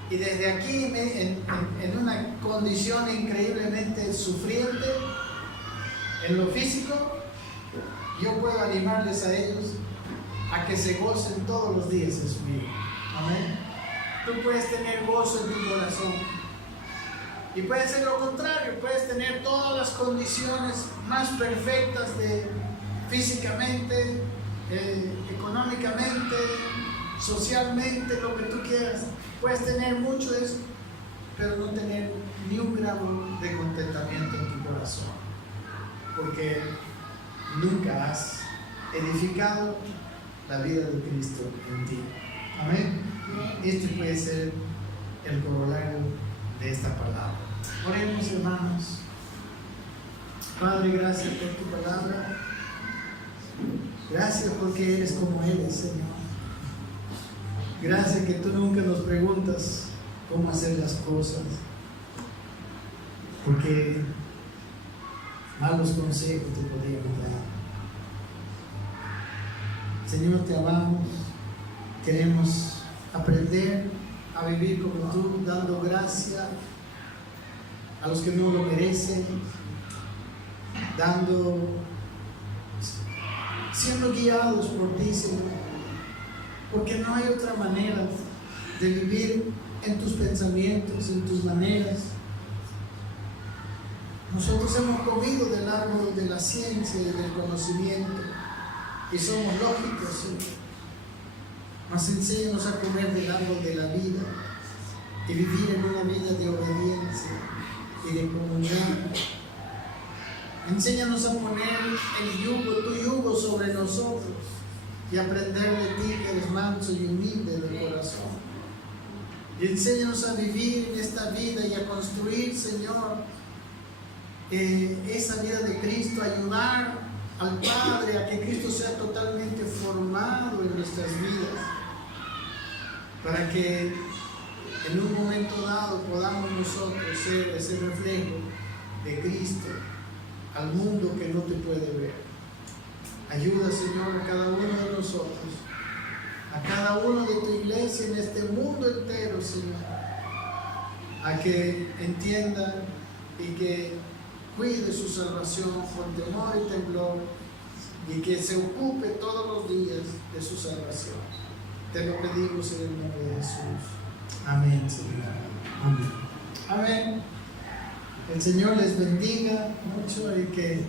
y desde aquí en una condición increíblemente sufriente en lo físico. Yo puedo animarles a ellos a que se gocen todos los días en su vida. Amén. Tú puedes tener gozo en tu corazón. Y puede ser lo contrario, puedes tener todas las condiciones más perfectas físicamente, económicamente, socialmente, lo que tú quieras. Puedes tener mucho de eso, pero no tener ni un grado de contentamiento en tu corazón, porque nunca has edificado la vida de Cristo en ti. Amén. Este puede ser el corolario de esta palabra. Oremos, hermanos. Padre, gracias por tu palabra. Gracias porque eres como eres, Señor. Gracias que tú nunca nos preguntas cómo hacer las cosas, porque malos consejos te podríamos dar. Señor, te amamos. Queremos aprender a vivir como tú, dando gracia a los que no lo merecen, siendo guiados por ti, Señor, porque no hay otra manera de vivir en tus pensamientos, en tus maneras. Nosotros hemos comido del árbol de la ciencia y del conocimiento y somos lógicos, Señor. Mas enséñanos a comer del árbol de la vida y vivir en una vida de obediencia y de comunión. Enséñanos a poner tu yugo sobre nosotros y aprender de ti que eres manso y humilde de corazón. Y enséñanos a vivir en esta vida y a construir, Señor, esa vida de Cristo, ayudar al Padre a que Cristo sea totalmente formado en nuestras vidas, para que en un momento dado podamos nosotros ser ese reflejo de Cristo al mundo que no te puede ver. Ayuda, Señor, a cada uno de nosotros, a cada uno de tu iglesia en este mundo entero, Señor, a que entienda y que cuide su salvación con temor y temblor y que se ocupe todos los días de su salvación. Te lo pedimos en el nombre de Jesús. Amén, Señor. Amén. Amén. El Señor les bendiga mucho y que